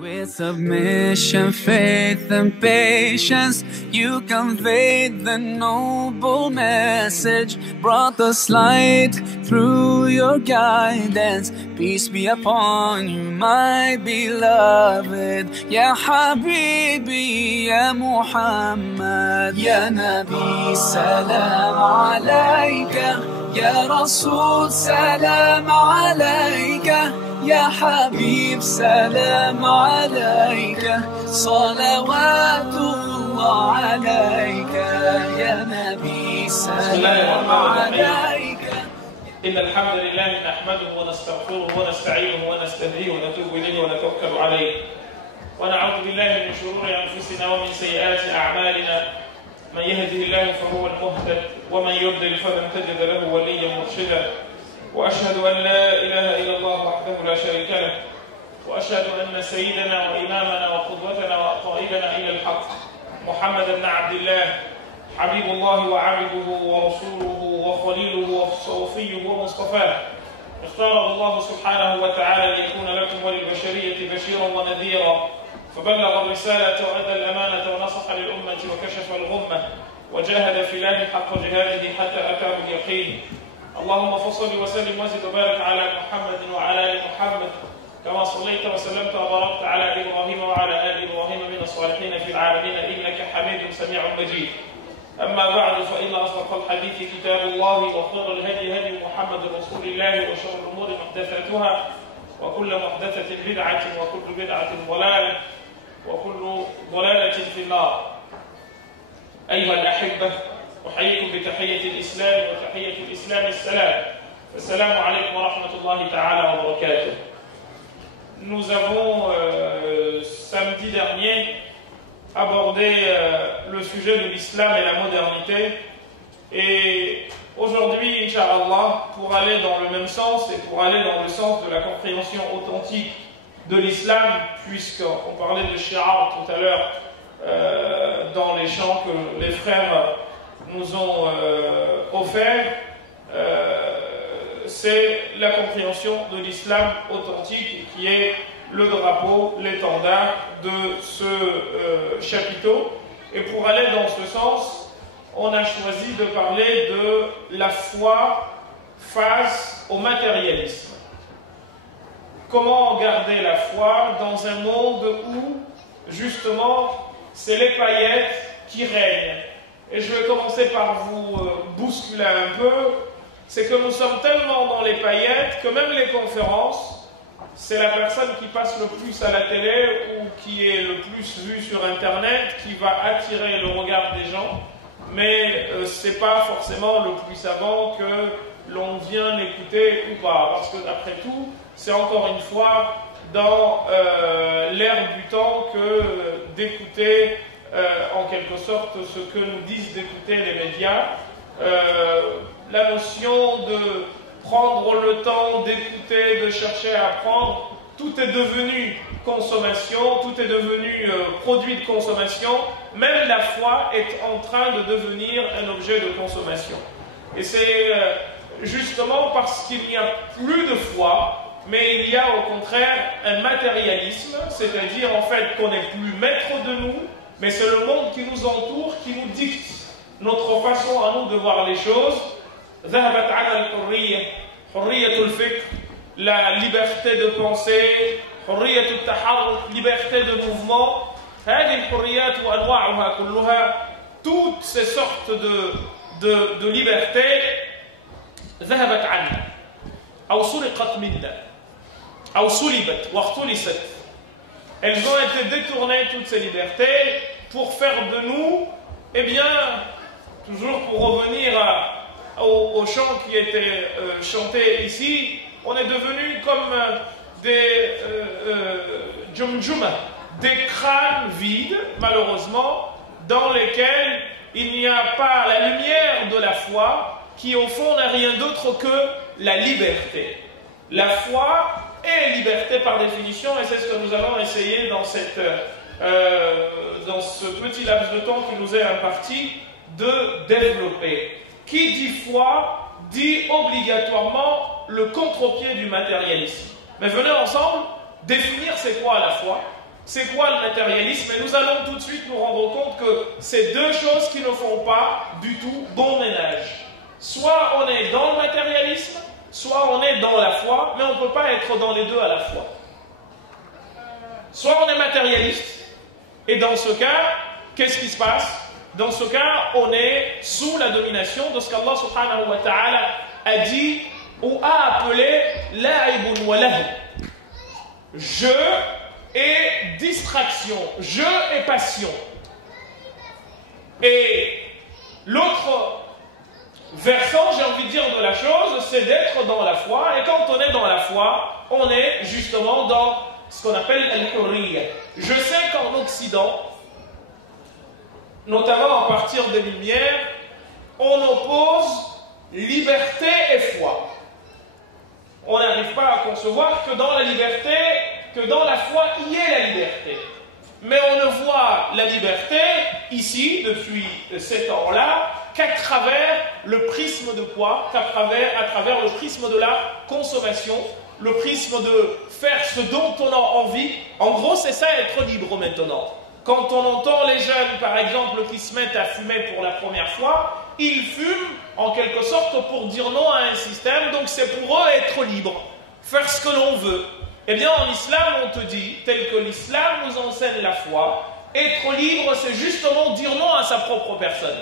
With submission, faith, and patience, you conveyed the noble message, brought us light through your guidance. Peace be upon you, my beloved. Ya Habibi, Ya Muhammad, Ya Nabi, salam alayka. Ya Rasul, salam alayka. يا حبيب سلام عليك صلوات الله عليك يا نبي سلام عليك. إن الحمد لله نحمده ونستغفره ونستعينه ونستهديه ونتوب إليه ونتوكل عليه ونعوذ بالله من شرور أنفسنا ومن سيئات أعمالنا. من يهده الله فهو المهتد ومن يضلل فلن تجد له وليا مرشدا. وأشهد أن لا إله إلا الله وحده لا شريك له وأشهد أن سيدنا وإمامنا وقدوتنا وقائدنا إلى الحق محمد بن عبد الله حبيب الله وعبده ورسوله وخليله وصوفيه ومصطفاه. اختاره الله سبحانه وتعالى ليكون لكم وللبشرية بشيرا ونذيرا، فبلغ الرسالة وأدى الأمانة ونصح للأمة وكشف الغمة وجاهد في الله حق جهاده حتى أتاه اليقين. اللهم فصل وسلم وزد وبارك على محمد وعلى آل محمد كما صليت وسلمت وباركت على إبراهيم وعلى آل إبراهيم من الصالحين في العالمين إنك حميد سميع مجيد. أما بعد فإن أصدق الحديث كتاب الله وخير الهدي هدي محمد رسول الله وشر الأمور محدثاتها وكل محدثة بدعة وكل بدعة ضلالة وكل ضلالة في النار. أيها الأحبة، أحييكم بتحية الإسلام وتحية الإسلام السلام. السلام عليكم ورحمة الله تعالى وبركاته. Nous avons samedi dernier abordé le sujet de l'islam et la modernité, et aujourd'hui, Inch'Allah, pour aller dans le même sens et pour aller dans le sens de la compréhension authentique de l'islam, puisqu'on parlait de shi'ar tout à l'heure dans les chants que les frères nous ont offert, c'est la compréhension de l'islam authentique qui est le drapeau, l'étendard de ce chapiteau. Et pour aller dans ce sens, on a choisi de parler de la foi face au matérialisme. Comment garder la foi dans un monde où, justement, c'est les paillettes qui règnent. Et je vais commencer par vous bousculer un peu. C'est que nous sommes tellement dans les paillettes que même les conférences, c'est la personne qui passe le plus à la télé ou qui est le plus vue sur Internet qui va attirer le regard des gens, mais ce n'est pas forcément le plus savant que l'on vient écouter ou pas, parce que d'après tout, c'est encore une fois dans l'ère du temps que d'écouter en quelque sorte ce que nous disent d'écouter les médias. La notion de prendre le temps d'écouter, de chercher à apprendre, tout est devenu consommation, tout est devenu produit de consommation. Même la foi est en train de devenir un objet de consommation. Et c'est justement parce qu'il n'y a plus de foi, mais il y a au contraire un matérialisme, c'est-à-dire en fait qu'on n'est plus maître de nous, mais c'est le monde qui nous entoure, qui nous dicte notre façon à nous de voir les choses. ذهبت عنا الحرية، حرية الفكر، la liberté de penser، حرية التحرك، liberté de mouvement. هذه الحريات وأنواعها كلها، toutes ces sortes de liberté ذهبت عنا أو سرقت منا أو سلبت واختلست. Elles ont été détournées, toutes ces libertés, pour faire de nous, eh bien, toujours pour revenir au chant qui était chanté ici, on est devenu comme des djumdjuma, des crânes vides, malheureusement, dans lesquels il n'y a pas la lumière de la foi, qui au fond n'a rien d'autre que la liberté. La foi est liberté par définition, et c'est ce que nous allons essayer dans ce petit laps de temps qui nous est imparti de développer. Qui dit foi dit obligatoirement le contre-pied du matérialisme. Mais venez ensemble définir c'est quoi la foi, c'est quoi le matérialisme? Et nous allons tout de suite nous rendre compte que c'est deux choses qui ne font pas du tout bon ménage. Soit on est dans le matérialisme, soit on est dans la foi, mais on ne peut pas être dans les deux à la fois. Soit on est matérialiste, et dans ce cas, qu'est-ce qui se passe? Dans ce cas, on est sous la domination de ce qu'Allah subhanahu wa ta'ala a dit ou a appelé la'ibun wa lahu. Jeu et distraction, jeu et passion. Et l'autre versant, j'ai envie de dire, de la chose, c'est d'être dans la foi. Et quand on est dans la foi, on est justement dans ce qu'on appelle al-hurriya. Je sais qu'en Occident, notamment à partir des Lumières, on oppose liberté et foi. On n'arrive pas à concevoir que dans la liberté, que dans la foi, il y ait la liberté. Mais on ne voit la liberté, ici, depuis ces temps-là, qu'à travers le prisme de quoi? À travers le prisme de la consommation, le prisme de faire ce dont on a envie. En gros, c'est ça être libre maintenant. Quand on entend les jeunes, par exemple, qui se mettent à fumer pour la première fois, ils fument en quelque sorte pour dire non à un système, donc c'est pour eux être libre, faire ce que l'on veut. Eh bien, en islam, on te dit, tel que l'islam nous enseigne la foi, être libre, c'est justement dire non à sa propre personne.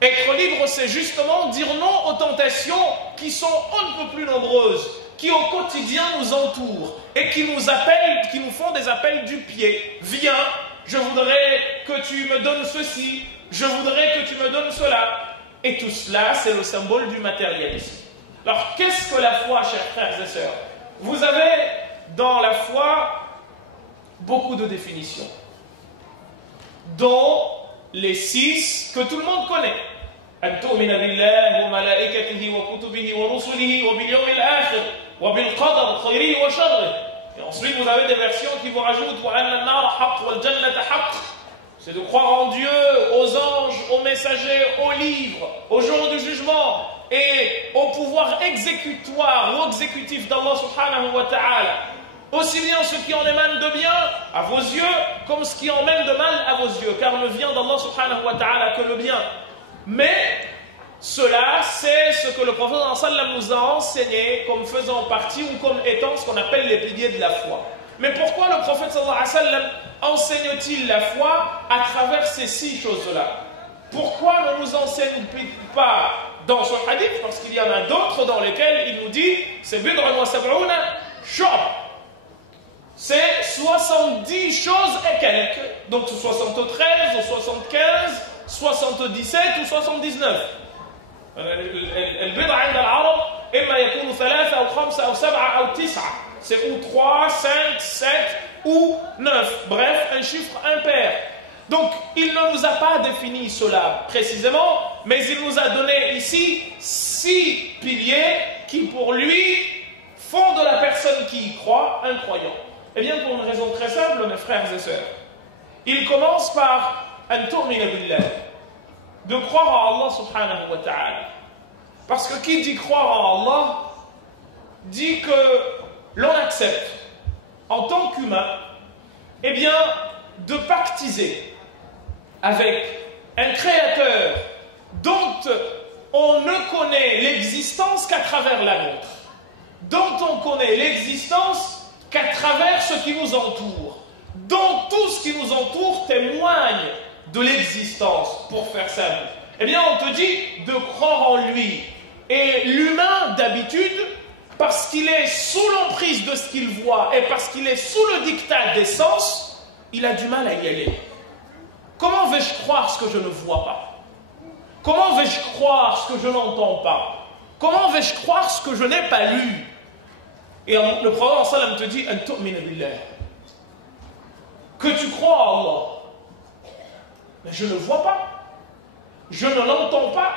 Être libre, c'est justement dire non aux tentations qui sont on ne peut plus nombreuses, qui au quotidien nous entourent et qui nous appellent, qui nous font des appels du pied. Viens, je voudrais que tu me donnes ceci, je voudrais que tu me donnes cela. Et tout cela, c'est le symbole du matérialisme. Alors, qu'est-ce que la foi, chers frères et sœurs? Vous avez dans la foi beaucoup de définitions, dont les 6 que tout le monde connaît. أن تؤمن بالله وملائكته وكتبه ورسله وباليوم الآخر وبالقدر خيره وشره. Et ensuite vous avez des versions qui vous rajoutent وأن النار حق والجنة حق. C'est de croire en Dieu, aux anges, aux messagers, aux livres, au jour du jugement et au pouvoir exécutoire ou exécutif d'Allah subhanahu wa ta'ala. Aussi bien ce qui en émane de bien à vos yeux comme ce qui en mène de mal à vos yeux, car ne vient d'Allah subhanahu wa ta'ala que le bien. Mais cela, c'est ce que le prophète sallam nous a enseigné comme faisant partie ou comme étant ce qu'on appelle les piliers de la foi. Mais pourquoi le prophète sallam enseigne-t-il la foi à travers ces 6 choses-là? Pourquoi ne nous enseigne pas dans ce hadith? Parce qu'il y en a d'autres dans lesquels il nous dit c'est bid'un wa sab'una shu'ab. C'est 70 choses et quelques. Donc 73 ou 75, 77 ou 79. البضع عند العرب إما يكون 3 أو 5 أو 7 أو 9. C'est ou 3, 5, 7 ou 9. Bref, un chiffre impair. Donc, il ne nous a pas défini cela précisément, mais il nous a donné ici 6 piliers qui, pour lui, font de la personne qui y croit un croyant. Eh bien, pour une raison très simple, mes frères et sœurs. Il commence par أن تؤمن بالله, de croire en Allah subhanahu wa ta'ala. Parce que qui dit croire en Allah, dit que l'on accepte, en tant qu'humain, eh bien, de pactiser avec un créateur dont on ne connaît l'existence qu'à travers la nôtre, dont on connaît l'existence qu'à travers ce qui nous entoure, dont tout ce qui nous entoure témoigne de l'existence, pour faire simple. Eh bien, on te dit de croire en lui. Et l'humain, d'habitude, parce qu'il est sous l'emprise de ce qu'il voit et parce qu'il est sous le diktat des sens, il a du mal à y aller. Comment vais-je croire ce que je ne vois pas? Comment vais-je croire ce que je n'entends pas? Comment vais-je croire ce que je n'ai pas lu? Et le prophète sallam te dit « tu'mina billah » que tu crois en Allah. Mais je ne vois pas. Je ne l'entends pas.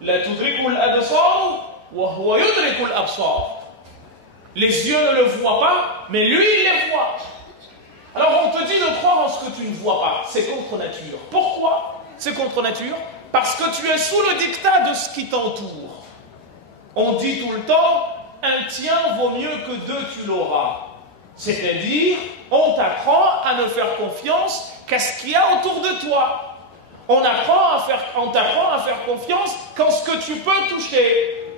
La tudrikul absar wa huwa yudrikul absar. Les yeux ne le voient pas, mais lui, il les voit. Alors on te dit de croire en ce que tu ne vois pas. C'est contre nature. Pourquoi c'est contre nature? Parce que tu es sous le diktat de ce qui t'entoure. On dit tout le temps, un tien vaut mieux que 2 tu l'auras. C'est-à-dire, on t'apprend à ne faire confiance qu'à ce qu'il y a autour de toi. On t'apprend à faire confiance qu'en ce que tu peux toucher.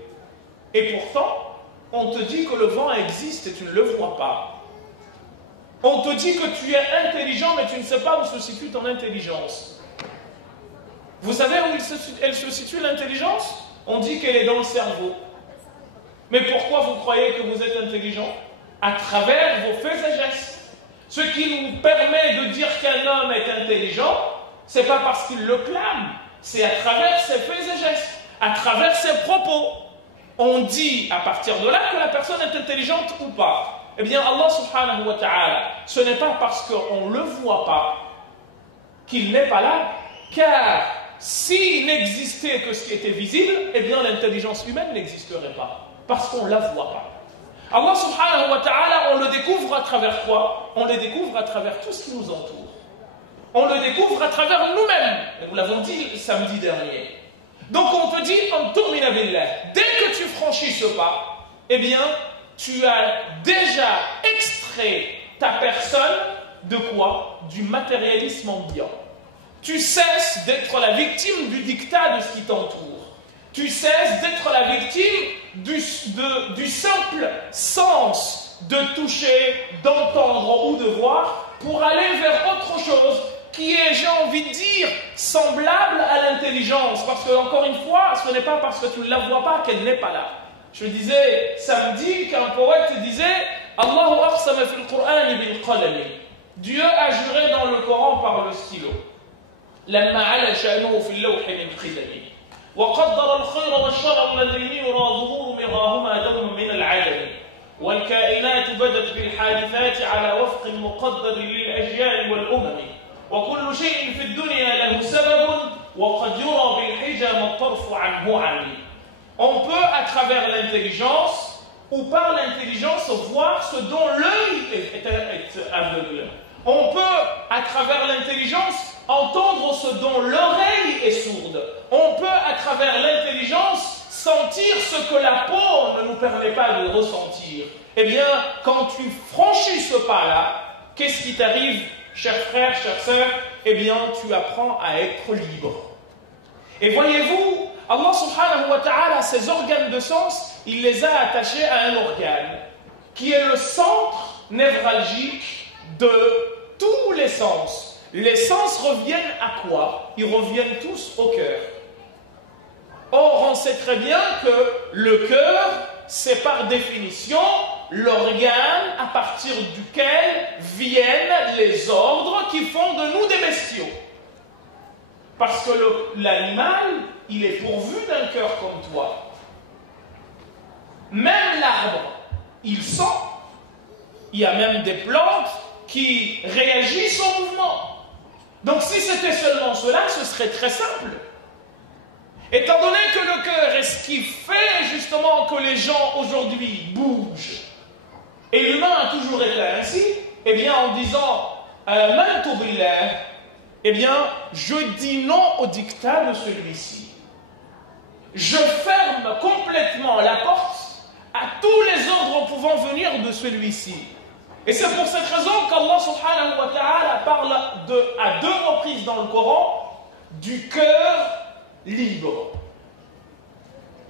Et pourtant, on te dit que le vent existe et tu ne le vois pas. On te dit que tu es intelligent, mais tu ne sais pas où se situe ton intelligence. Vous savez où elle se situe, l'intelligence? On dit qu'elle est dans le cerveau. Mais pourquoi vous croyez que vous êtes intelligent? À travers vos faits et gestes. Ce qui nous permet de dire qu'un homme est intelligent, ce n'est pas parce qu'il le clame, c'est à travers ses faits et gestes, à travers ses propos. On dit à partir de là que la personne est intelligente ou pas. Eh bien, Allah subhanahu wa ta'ala, ce n'est pas parce qu'on ne le voit pas qu'il n'est pas là, car s'il n'existait que ce qui était visible, eh bien l'intelligence humaine n'existerait pas, parce qu'on ne la voit pas. Allah subhanahu wa ta'ala, on le découvre à travers quoi? On le découvre à travers tout ce qui nous entoure. On le découvre à travers nous-mêmes. Et nous l'avons dit samedi dernier. Donc on te dit, dès que tu franchis ce pas, eh bien, tu as déjà extrait ta personne de quoi? Du matérialisme ambiant. Tu cesses d'être la victime du dictat de ce qui t'entoure. Tu cesses d'être la victime du simple sens de toucher, d'entendre ou de voir pour aller vers autre chose qui est, j'ai envie de dire, semblable à l'intelligence. Parce que, encore une fois, ce n'est pas parce que tu ne la vois pas qu'elle n'est pas là. Je disais samedi qu'un poète disait Allahu aqsama fil Qur'an bil qalami. Dieu a juré dans le Coran par le stylo. Lamma ala sha'nuhu fil lawh min qidami. وقدر الخير والشر الذين يرى ظهور مرahuma دوما من العدم والكائنات بدت بالحادثات على وفق مقدر للأجيال والأمم وكل شيء في الدنيا له سبب وقد يرى بالحجام الطرف عنه عمي. On peut à travers l'intelligence ou par l'intelligence voir ce dont l'œil est aveugle. On peut à travers l'intelligence entendre ce dont l'oreille est sourde. On peut à travers l'intelligence sentir ce que la peau ne nous permet pas de ressentir. Eh bien, quand tu franchis ce pas-là, qu'est-ce qui t'arrive, chers frères, chères sœurs? Eh bien, tu apprends à être libre. Et voyez-vous, Allah subhanahu wa ta'ala, ses organes de sens, il les a attachés à un organe qui est le centre névralgique de tous les sens. Les sens reviennent à quoi? Ils reviennent tous au cœur. Or, on sait très bien que le cœur, c'est par définition l'organe à partir duquel viennent les ordres qui font de nous des bestiaux. Parce que l'animal, il est pourvu d'un cœur comme toi. Même l'arbre, il sent. Il y a même des plantes qui réagissent au mouvement. Donc si c'était seulement cela, ce serait très simple. Étant donné que le cœur est ce qui fait justement que les gens aujourd'hui bougent, et l'humain a toujours été ainsi, eh bien en disant Amantu billah, eh bien je dis non au dictat de celui-ci. Je ferme complètement la porte à tous les ordres pouvant venir de celui-ci. Et c'est pour cette raison qu'Allah subhanahu wa ta'ala parle à deux reprises dans le Coran du cœur libre.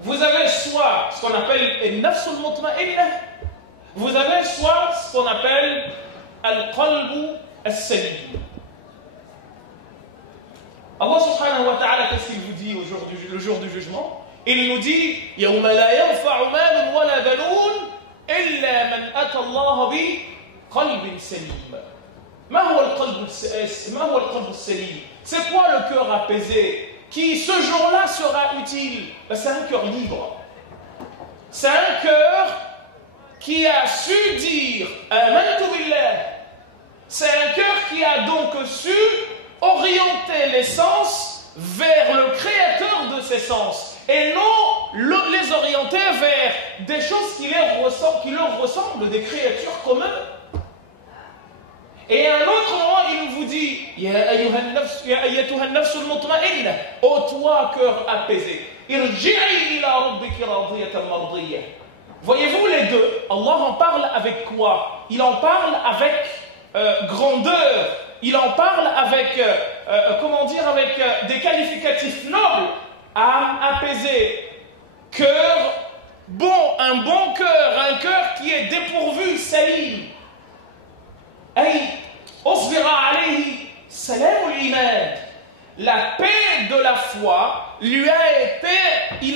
Vous avez soit ce qu'on appelle al-nafsul mutma'inna, vous avez soit ce qu'on appelle al-qalbu as-salim. Allah subhanahu wa ta'ala, qu'est-ce qu'il vous dit aujourd'hui, le jour du jugement? Il nous dit يَوْمَ لَا يَنْفَعُ مَالٌ وَلَا بَنُونَ إِلَّا مَنْ أَتَى اللَّهَ بِقَلْبٍ سَلِيمٍ. ما هو القلب السليم? C'est quoi le cœur apaisé qui ce jour-là sera utile? C'est un cœur libre. C'est un cœur qui a su dire Amantu billah. C'est un cœur qui a donc su orienter les sens vers le créateur de ces sens et non les orienter vers des choses qui leur ressemblent, des créatures comme eux. Et à un autre moment, il vous dit Ya ayyatuha an-nafsul mutma'inna, ô toi cœur apaisé, irji'i ila rabbiki radiyatan mardiyah. Voyez-vous les deux, Allah en parle avec quoi? Il en parle avec grandeur. Il en parle avec, avec des qualificatifs nobles. Âme apaisée, cœur bon, un bon cœur, un cœur qui est dépourvu, salim. Ay, osbira alayhi salamul iman. La paix de la foi il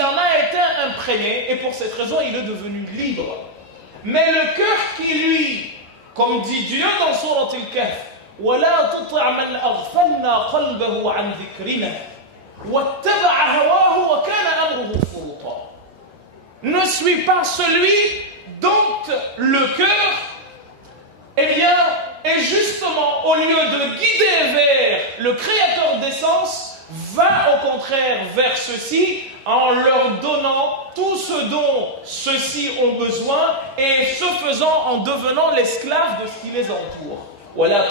en a été imprégné et pour cette raison il est devenu libre. Mais le cœur qui lui, comme dit Dieu dans Sourate Al-Kahf, وَلَا تُطِعْ مَنْ أَغْفَلْنَا قَلْبَهُ عَنْ ذِكْرِنَا وَاتَّبَعَ هَوَاهُ وَكَانَ أَمْرُهُ فُرُطًا. Ne suis pas celui dont le cœur, eh bien, est justement, au lieu de guider vers le créateur d'essence, va au contraire vers ceux-ci en leur donnant tout ce dont ceux-ci ont besoin et ce faisant en devenant l'esclave de ce qui les entoure. Voilà,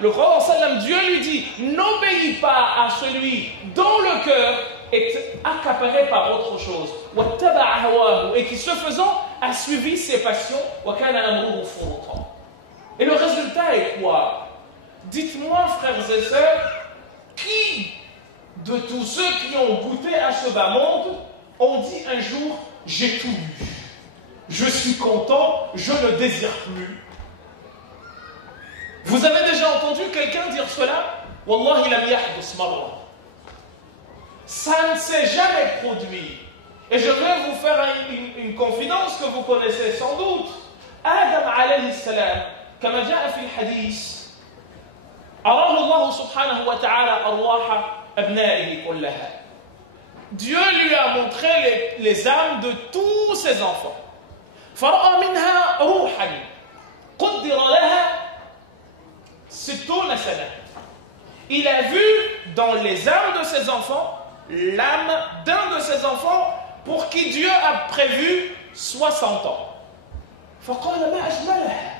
le prophète sallam, Dieu lui dit, n'obéis pas à celui dont le cœur est accaparé par autre chose, et qui ce faisant a suivi ses passions, et le résultat est quoi? Dites-moi, frères et sœurs, qui de tous ceux qui ont goûté à ce bas monde ont dit un jour, j'ai tout eu, je suis content, je ne désire plus? Vous avez déjà entendu quelqu'un dire cela? Wallahi lam yahdus marra. Ça ne s'est jamais produit. Et je vais vous faire une confidence que vous connaissez sans doute. Adam alayhi salam, كما جاء في الحديث أراه الله سبحانه وتعالى أرواح أبنائه كلها. Dieu lui a montré les âmes de tous ses enfants. فرأى منها روحا قدر لها 60 سنة. Il a vu dans les âmes de ses enfants l'âme d'un de ses enfants pour qui Dieu a prévu 60 ans. فقال ما أجملها.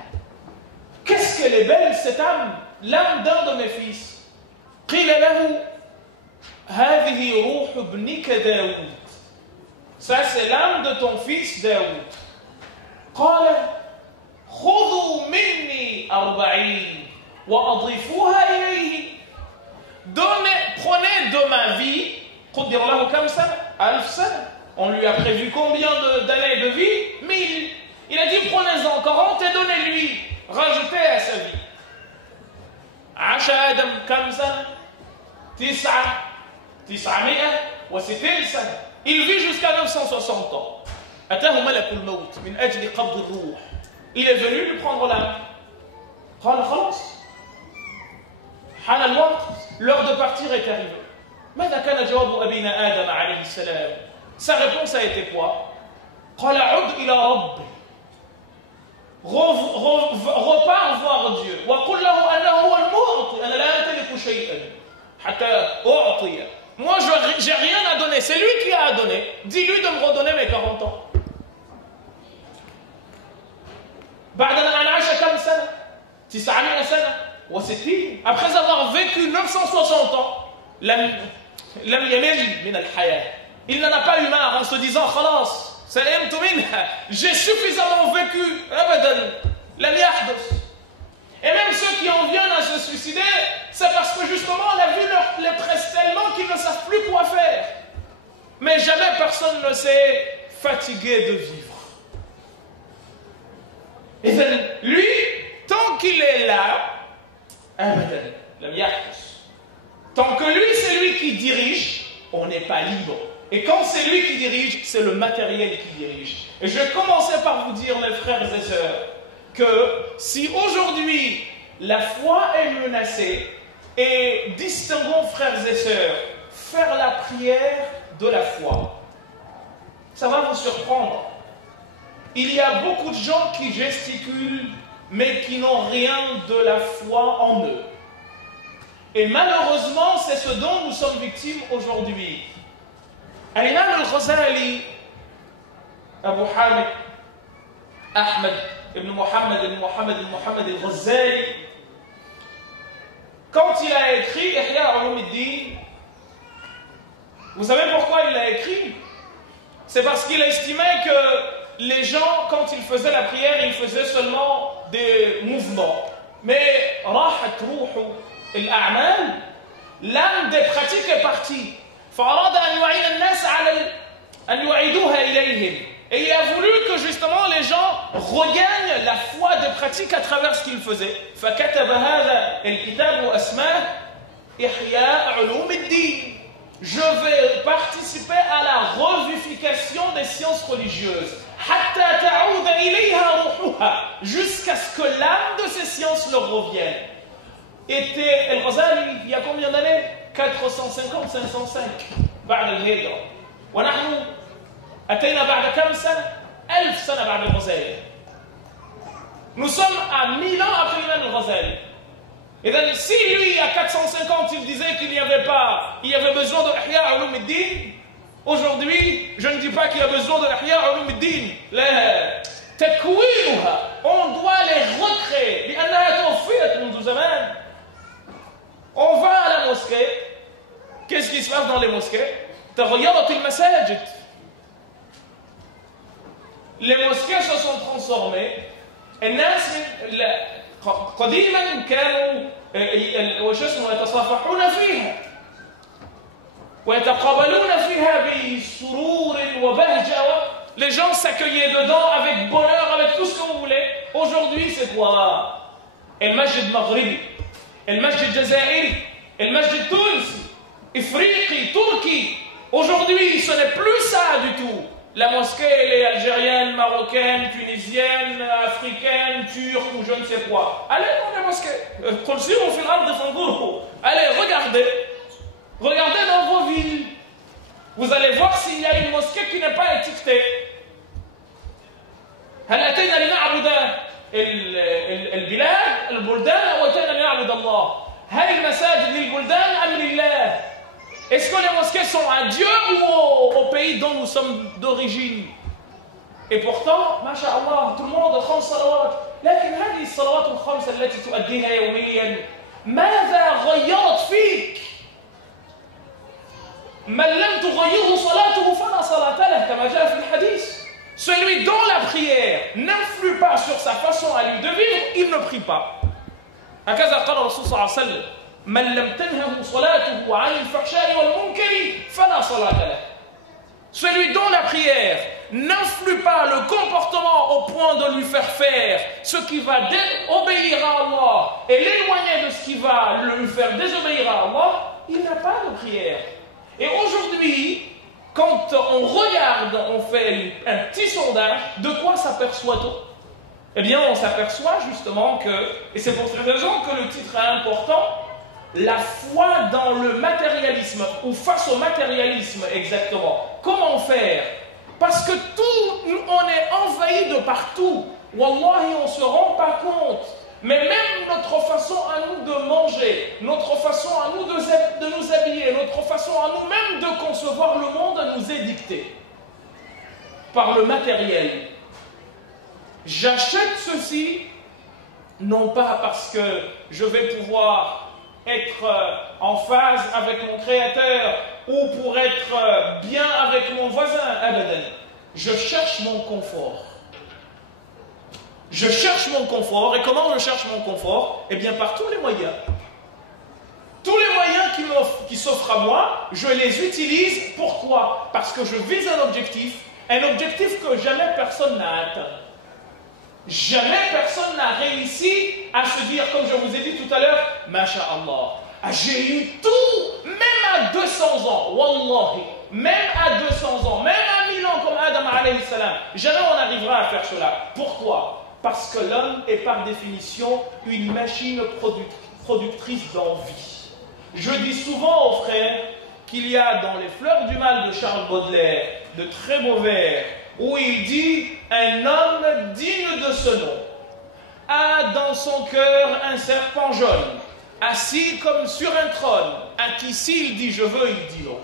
Qu'est-ce qu'elle est belle cette âme, l'âme d'un de mes fils. قيل له هذه روح ابنك داود. Ça c'est l'âme de ton fils Daoud. قال خذوا مني 40 وأضيفوها إليه. Prenez de ma vie. قدر له كم سنة؟ 1000 سنة. On lui a prévu combien d'années de vie? 1000. Il a dit prenez-en 40 et donnez-lui, rajoutez à sa vie. عاش آدم كم سنة؟ 960 سنة. Il vit jusqu'à 960 ans. أتاه ملك الموت من أجل قبض الروح. Il est venu lui prendre l'âme. قال خلاص حان الوقت. L'heure de partir est arrivée. ماذا كان جواب أبينا آدم عليه السلام? Sa réponse a été quoi? قال عد إلى ربي. repars voir Dieu. وقل له أنه هو المعطي أنا لا أمتلك شيئا حتى أعطي. Moi j'ai rien à donner, c'est lui qui a donné. Dis-lui de me redonner mes 40 ans. بعد أن عاش كم سنة؟ 900 سنة و60. Après avoir vécu 960 ans, لم يمل من الحياة. Il n'en a pas eu marre en se disant خلاص سلمت منها, j'ai suffisamment vécu. أبدا لم يحدث. Et même ceux qui en viennent à se suicider, c'est parce que justement la vie les presse tellement qu'ils ne savent plus quoi faire. Mais jamais personne ne s'est fatigué de vivre. Et lui, tant qu'il est là, tant que lui c'est lui qui dirige, on n'est pas libre. Et quand c'est lui qui dirige, c'est le matériel qui dirige. Et je vais commencer par vous dire, mes frères et sœurs, que si aujourd'hui la foi est menacée, et distinguons, frères et sœurs, faire la prière de la foi, ça va vous surprendre. Il y a beaucoup de gens qui gesticulent, mais qui n'ont rien de la foi en eux. Et malheureusement, c'est ce dont nous sommes victimes aujourd'hui. Al-Imam al-Ghazali, Abu Hamid, Ahmed ibn Muhammad al-Ghazali, quand il a écrit Ihya Ulumuddin, vous savez pourquoi il l'a écrit? C'est parce qu'il estimait que les gens, quand ils faisaient la prière, ils faisaient seulement des mouvements. Mais راحت روح الأعمال, l'âme des pratiques est partie. فأراد أن يعين الناس على أن يعيدوها إليهم. Et il a voulu que justement les gens regagnent la foi des pratiques à travers ce qu'ils faisaient. فكتب هذا الكتاب وأسماه إحياء علوم الدين. Je vais participer à la revivification des sciences religieuses. حتى تعود إليها روحها. Jusqu'à ce que l'âme de ces sciences leur revienne. Était Al-Ghazali il y a combien d'années? 450-505 بعد الهجرة. ونحن أتينا بعد كم سنة؟ 1000 سنة بعد الغزالي. Nous sommes à 1000 ans après l'imam al-Ghazali. Et donc, si lui, à 450, il disait qu'il n'y avait pas, il y avait besoin de Ihya Ulum ad-Din, aujourd'hui, je ne dis pas qu'il y a besoin de Ihya Ulum ad-Din. On doit les recréer. On va à la mosquée. Qu'est-ce qui se passe dans les mosquées? Les mosquées se sont transformées. قديما كانوا يتصافحون فيها ويتقابلون فيها بسرور وبهجة. Les gens s'accueillaient dedans avec bonheur, avec tout ce que vous voulez. Aujourd'hui, c'est quoi? المسجد مغربي, المسجد جزائري, المسجد تونسي, إفريقي, turki. Aujourd'hui, ce n'est plus ça du tout. La mosquée, elle est algérienne, marocaine, tunisienne, africaine, turque ou je ne sais quoi. Allez dans les mosquées. Allez, regardez. Regardez dans vos villes. Vous allez voir s'il y a une mosquée qui n'est pas étiquetée. هل أتينا لنعبد البلاد البلدان أو أتينا لنعبد الله؟ هل المساجد للبلدان أم لله؟ Est-ce que les mosquées sont à Dieu ou au pays dont nous sommes d'origine? Et pourtant, ما شاء الله, tout le monde a 5 صلوات. لكن هذه الصلوات الخمس التي تؤديها يوميا ماذا غيرت فيك؟ من لم تغيره صلاته فلا صلاة له كما جاء في الحديث. Celui dont la prière n'influe pas sur sa façon à lui de vivre, il ne prie pas. هكذا قال الرسول صلى الله عليه وسلم من لم تنهه صلاته عن الفحشاء والمنكر فلا صلاة له. Celui dont la prière n'influe pas le comportement au point de lui faire faire ce qui va obéir à Allah et l'éloigner de ce qui va lui faire désobéir à Allah, il n'a pas de prière. Et aujourd'hui, quand on regarde, on fait un petit sondage, de quoi s'aperçoit-on? Eh bien, on s'aperçoit justement que, et c'est pour cette raison que le titre est important, la foi dans le matérialisme, ou face au matérialisme exactement. Comment faire? Parce que tout, on est envahi de partout. Wallahi, on ne se rend pas compte. Mais même notre façon à nous de manger, notre façon à nous de nous habiller, notre façon à nous-mêmes de concevoir le monde nous est dictée par le matériel. J'achète ceci, non pas parce que je vais pouvoir être en phase avec mon créateur ou pour être bien avec mon voisin, abadan. Je cherche mon confort. Je cherche mon confort. Et comment je cherche mon confort? Eh bien, par tous les moyens. Tous les moyens qui s'offrent à moi, je les utilise. Pourquoi? Parce que je vise un objectif que jamais personne n'a atteint. Jamais personne n'a réussi à se dire, comme je vous ai dit tout à l'heure, Masha'Allah, j'ai eu tout, même à 200 ans, Wallahi, même à 200 ans, même à 1000 ans comme Adam alayhi salam, jamais on arrivera à faire cela. Pourquoi? Parce que l'homme est par définition une machine productrice d'envie. Je dis souvent aux frères qu'il y a dans les Fleurs du mal de Charles Baudelaire de très beaux vers où il dit « Un homme digne de ce nom a dans son cœur un serpent jaune, assis comme sur un trône, à qui s'il dit je veux, il dit non. »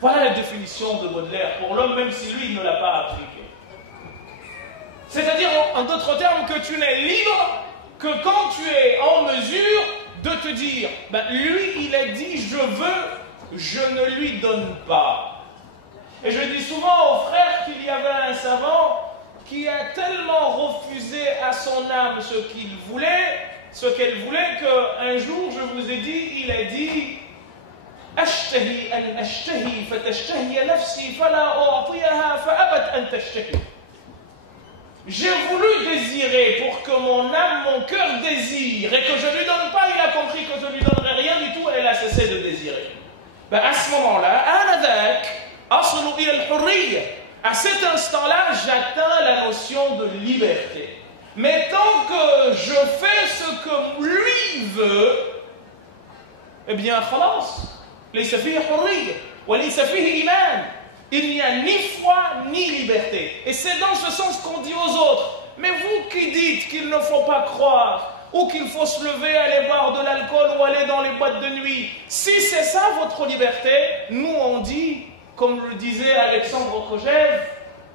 Voilà la définition de Baudelaire pour l'homme, même si lui il ne l'a pas appliqué. C'est-à-dire, en d'autres termes, que tu n'es libre que quand tu es en mesure de te dire lui il a dit je veux, je ne lui donne pas. Et je dis souvent aux frères qu'il y avait un savant qui a tellement refusé à son âme ce qu'il voulait ce qu'elle voulait, qu'un jour, je vous ai dit, il a dit أشتهي أن أشتهي فتشتهي نفسي فلا أعطيها فأبت أن تشتهي. J'ai voulu désirer pour que mon âme, mon cœur désire et que je ne lui donne pas, il a compris que je ne lui donnerai rien du tout, elle a cessé de désirer. Ben à ce moment-là, à cet instant-là, j'atteins la notion de liberté. Mais tant que je fais ce que lui veut, eh bien, khalas, ليس فيه حرية وليس فيه إيمان. Il n'y a ni foi ni liberté. Et c'est dans ce sens qu'on dit aux autres, mais vous qui dites qu'il ne faut pas croire, ou qu'il faut se lever, aller boire de l'alcool ou aller dans les boîtes de nuit, si c'est ça votre liberté, nous on dit, comme le disait Alexandre Kojève,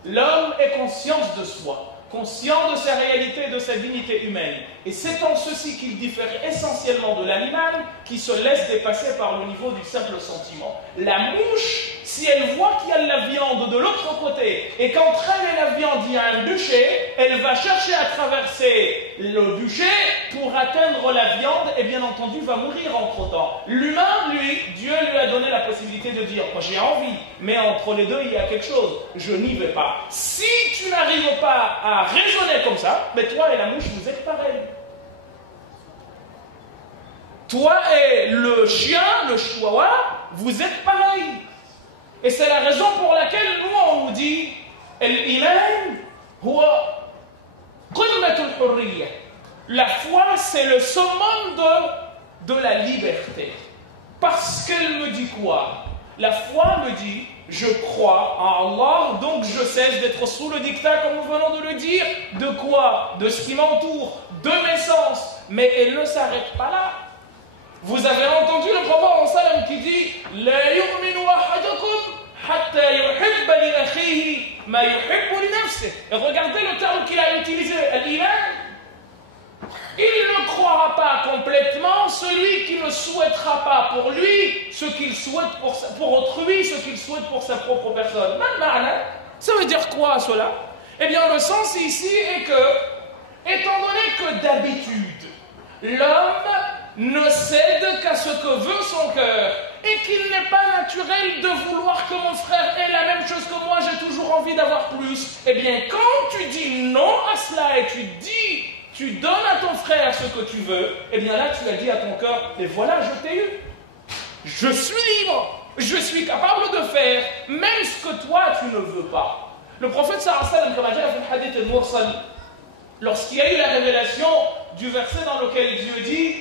l'homme est conscient de soi, conscient de sa réalité et de sa dignité humaine. Et c'est en ceci qu'il diffère essentiellement de l'animal qui se laisse dépasser par le niveau du simple sentiment. La mouche, si elle voit qu'il y a de la viande de l'autre côté et qu'entre elle et la viande il y a un bûcher, elle va chercher à traverser le bûcher pour atteindre la viande et bien entendu va mourir entre-temps. L'humain, lui, Dieu lui a donné la possibilité de dire « moi j'ai envie, mais entre les deux il y a quelque chose, je n'y vais pas ». Si tu n'arrives pas à raisonner comme ça, mais toi et la mouche vous êtes pareils. Toi et le chien, le chihuahua, vous êtes pareils. Et c'est la raison pour laquelle nous on nous dit Al-Iman huwa qimmatul hurriya. La foi c'est le summum de la liberté. Parce qu'elle me dit quoi? La foi me dit je crois en Allah, donc je cesse d'être sous le dictat comme nous venons de le dire. De quoi? De ce qui m'entoure, de mes sens. Mais elle ne s'arrête pas là. Vous avez entendu le prophète sallam qui dit La yu'minu ahadukum hatta yuhibba li akhihi ma yuhibbu li nafsihi. Et regardez le terme qu'il a utilisé, al-iman. Il ne croira pas complètement celui qui ne souhaitera pas pour lui ce qu'il souhaite pour autrui, ce qu'il souhaite pour sa propre personne. Ça veut dire quoi cela? Eh bien le sens ici est que, étant donné que d'habitude l'homme ne cède qu'à ce que veut son cœur et qu'il n'est pas naturel de vouloir que mon frère ait la même chose que moi, j'ai toujours envie d'avoir plus. Eh bien, quand tu dis non à cela et tu donnes à ton frère ce que tu veux, eh bien là, tu as dit à ton cœur, et voilà, je t'ai eu. Je suis libre. Je suis capable de faire même ce que toi, tu ne veux pas. Le prophète sallallahu alayhi wa sallam, comme a dit dans le hadith al-Mursal, lorsqu'il y a eu la révélation du verset dans lequel Dieu dit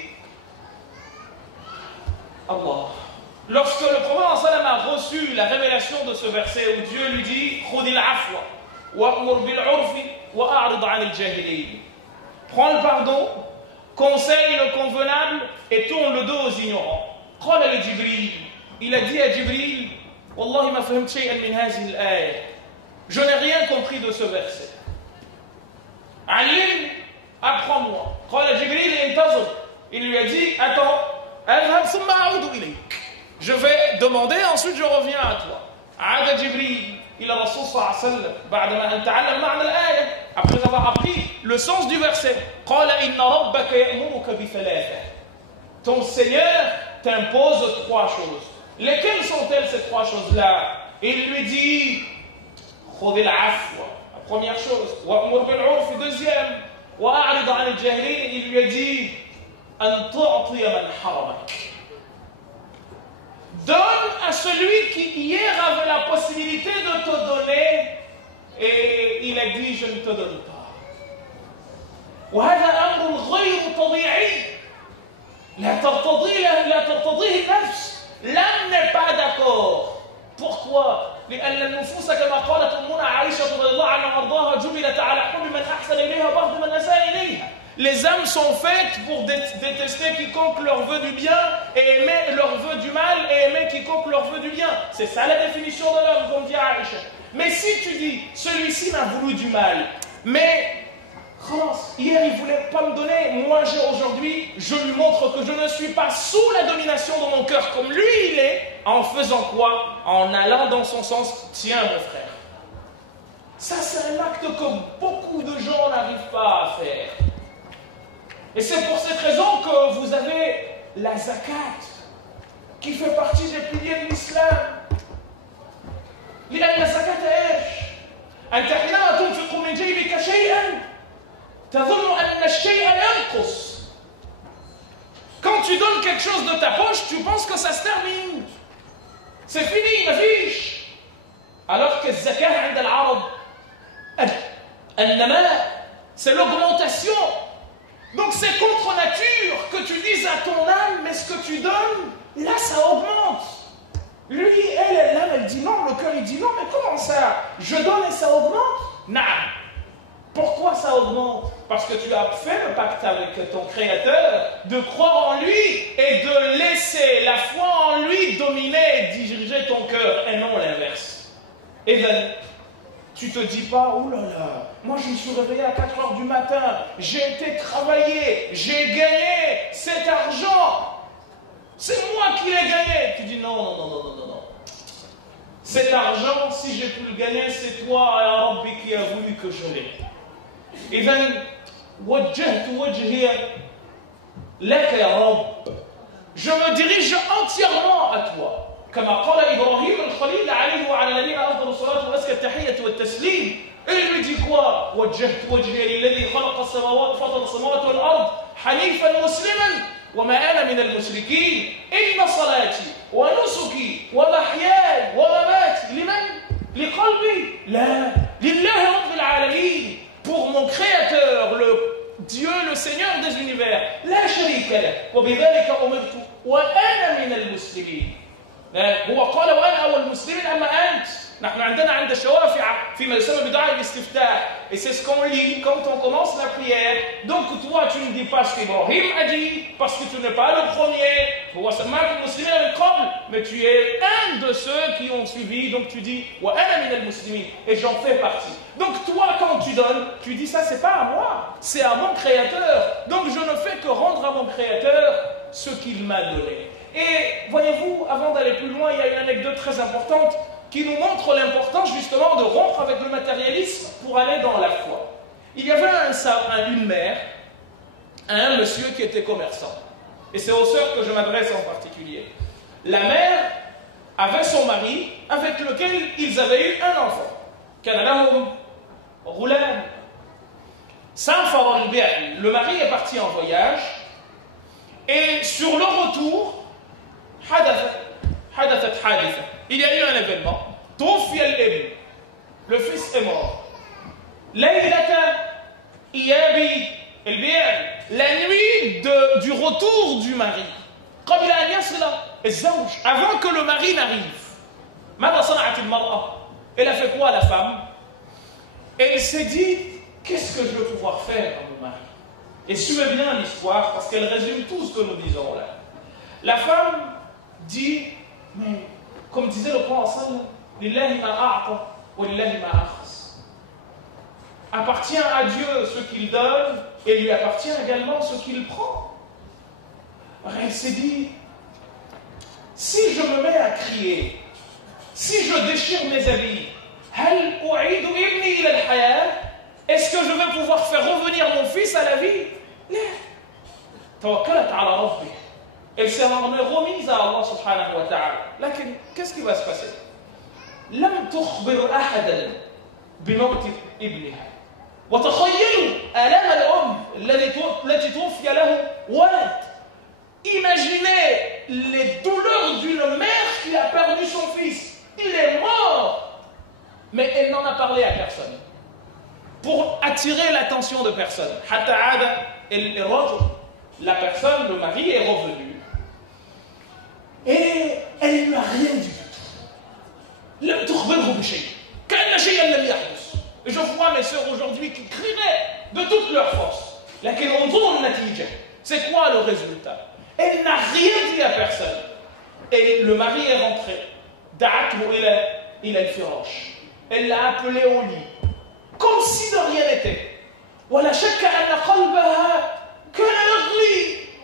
Allah. Lorsque le prophète sallam a reçu la révélation de ce verset où Dieu lui dit Khudil afwa wa'mur bil urfi wa'arid 'anil jahilin. Prends le pardon, conseille le convenable et tourne le dos aux ignorants. Qala li Jibril. Il a dit à Jibril Wallahi ma fahimt shay'an min hadhihi al-aya. Je n'ai rien compris de ce verset. Alim, apprends-moi. Qala Jibril intazir. Il lui a dit attends. Je vais demander, ensuite je reviens à toi. عاد جبريل إلى الرسول صلى الله عليه وسلم بعدما أن تعلم معنى الآية, après avoir appris le sens du verset. قال إن ربك يأمرك بثلاثة. Ton Seigneur t'impose trois choses. Lesquelles sont-elles ces trois choses-là? Il lui dit خذ العفو, la première chose. وأمر بالعرف, deuxième. وأعرض عن الجاهلين, il lui a dit أن تعطي من حرمك. Donne à celui qui hier avait la possibilité de te donner et il a dit je ne te donne pas. وهذا أمر غير طبيعي لا ترتضيه النفس. L'âme n'est pas d'accord. Pourquoi? لأن النفوس كما قالت أمنا عائشة رضي الله عنها وارضاها جبلت على حب من أحسن إليها وبغض من أساء إليها. Les âmes sont faites pour détester quiconque leur veut du bien et aimer leur veut du mal et aimer quiconque leur veut du bien. C'est ça la définition de l'homme, comme dit Aïcha. Mais si tu dis, celui-ci m'a voulu du mal, mais hier il ne voulait pas me donner, moi aujourd'hui, je lui montre que je ne suis pas sous la domination de mon cœur comme lui il est, en faisant quoi? En allant dans son sens, tiens mon frère. Ça c'est un acte que beaucoup de gens n'arrivent pas à faire. Et c'est pour cette raison que vous avez la zakat, qui fait partie des piliers de l'islam. لأن الزكاة إيش؟ أنت حينما تنفق من جيبك شيئا تظن أن الشيء ينقص. Quand tu donnes quelque chose de ta poche, tu penses que ça se termine. C'est fini, ما فيش. Alors que الزكاة عند العرب النماء, c'est l'augmentation. Donc c'est contre nature que tu dises à ton âme, mais ce que tu donnes, là ça augmente. Lui, l'âme, elle dit non, le cœur il dit non, mais comment ça? Je donne et ça augmente? Non. Pourquoi ça augmente? Parce que tu as fait le pacte avec ton Créateur de croire en lui et de laisser la foi en lui dominer et diriger ton cœur et non l'inverse. Et bien, tu te dis pas, oh là là, moi je me suis réveillé à 4 heures du matin, j'ai été travailler, j'ai gagné cet argent. C'est moi qui l'ai gagné. Tu dis non, non, non, non, non, non, non. Cet argent, si j'ai pu le gagner, c'est toi, ya Rabbi, qui a voulu que je l'ai. إذن وجهت وجهي لك يا رب. Je me dirige entièrement à toi. كما قال إبراهيم الخليل عليه وعلى نبينا أفضل الصلاة وأزكى التحية والتسليم. Il lui dit quoi? وجهت وجهي للذي خلق السماوات فطر السماوات والأرض حنيفا مسلما وما أنا من المشركين إن صلاتي ونسكي ومحياي ومماتي لمن؟ لقلبي لا لله رب العالمين, pour mon Créateur, le Dieu, le Seigneur des univers. لا شريك له وبذلك أمرت وأنا من المسلمين. هو قال وأنا أول المسلمين أما أنت. نحن عندنا عند الشوافع فيما يسمى بدعاء الاستفتاء. Et c'est ce qu'on lit quand on commence la prière. Donc toi tu ne dis pas ce qu'Ibrahim a dit, parce que tu n'es pas le premier. هو سماك المسلمين من قبل, mais tu es un de ceux qui ont suivi. Donc tu dis وأنا من المسلمين, et j'en fais partie. Donc toi quand tu donnes, tu dis ça c'est pas à moi, c'est à mon Créateur. Donc je ne fais que rendre à mon Créateur ce qu'il m'a donné. Et voyez-vous, avant d'aller plus loin, il y a une anecdote très importante qui nous montre l'importance justement de rompre avec le matérialisme pour aller dans la foi. Il y avait une mère, un monsieur qui était commerçant. Et c'est aux sœurs que je m'adresse en particulier. La mère avait son mari avec lequel ils avaient eu un enfant. كان لهم غلام. سافر البعل. Le mari est parti en voyage et sur le retour حدثت حادثة. Il y a eu un événement. توفي الابن. Le fils est mort. ليلة إياب البيع. La nuit du retour du mari. قبل أن يصل الزوج. Avant que le mari n'arrive. ماذا صنعت المرأة? Elle a fait quoi, la femme? Elle s'est dit, qu'est-ce que je vais pouvoir faire à mon mari? Et suivez bien l'histoire parce qu'elle résume tout ce que nous disons là. La femme dit, mais comme disait le prophète, lillahi ma a'ta wa lillahi ma akhas. Appartient à Dieu ce qu'il donne et lui appartient également ce qu'il prend. Alors elle s'est dit, si je me mets à crier, si je déchire mes habits, est-ce que je vais pouvoir faire revenir mon fils à la vie? Elle s'est remise à Allah subhanahu wa ta'ala. Là, qu'est-ce qui va se passer? لم تخبر أحدا بموت ابنها وتخيلوا آلام الأم التي توفي له ولد. Imaginez les douleurs d'une mère qui a perdu son fils. Il est mort, mais elle n'en a parlé à personne pour attirer l'attention de personne. La personne, le mari, est revenu et elle ne lui a rien dit. Et je vois mes sœurs aujourd'hui qui crieraient de toute leur force. C'est quoi le résultat? Elle n'a rien dit à personne. Et le mari est rentré. Elle l'a appelé au lit, comme si de rien n'était.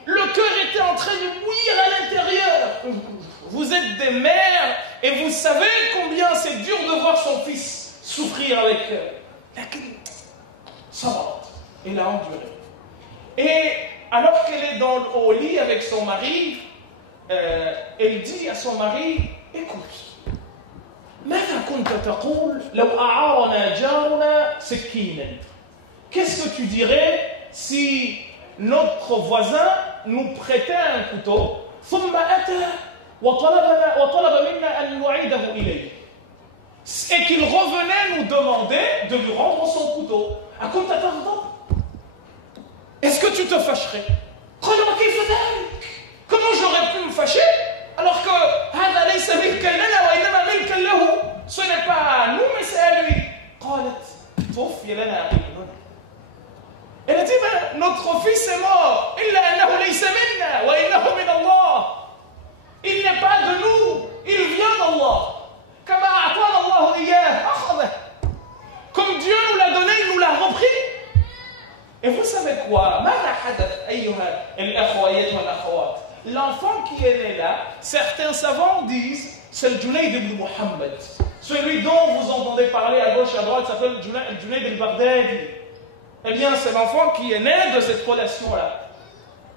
Le cœur était en train de bouillir à l'intérieur. Vous êtes des mères et vous savez combien c'est dur de voir son fils souffrir avec ça va. Elle a enduré. Et alors qu'elle est au lit avec son mari, elle dit à son mari, écoute, qu'est-ce que tu dirais si notre voisin nous prêtait un couteau et qu'il revenait nous demander de lui rendre son couteau? Est-ce que tu te fâcherais? Comment j'aurais pu me fâcher alors que ce n'est pas à nous mais c'est à lui? Elle a dit, notre fils est mort. Il n'est pas de nous, il vient d'Allah. Comme Dieu nous l'a donné, il nous l'a repris. Et vous savez quoi? L'enfant qui est né là, certains savants disent, c'est le Junayd ibn Muhammad. Celui dont vous entendez parler à gauche et à droite s'appelle Junayd al-Baghdadi. Eh bien, c'est l'enfant qui est né de cette relation-là.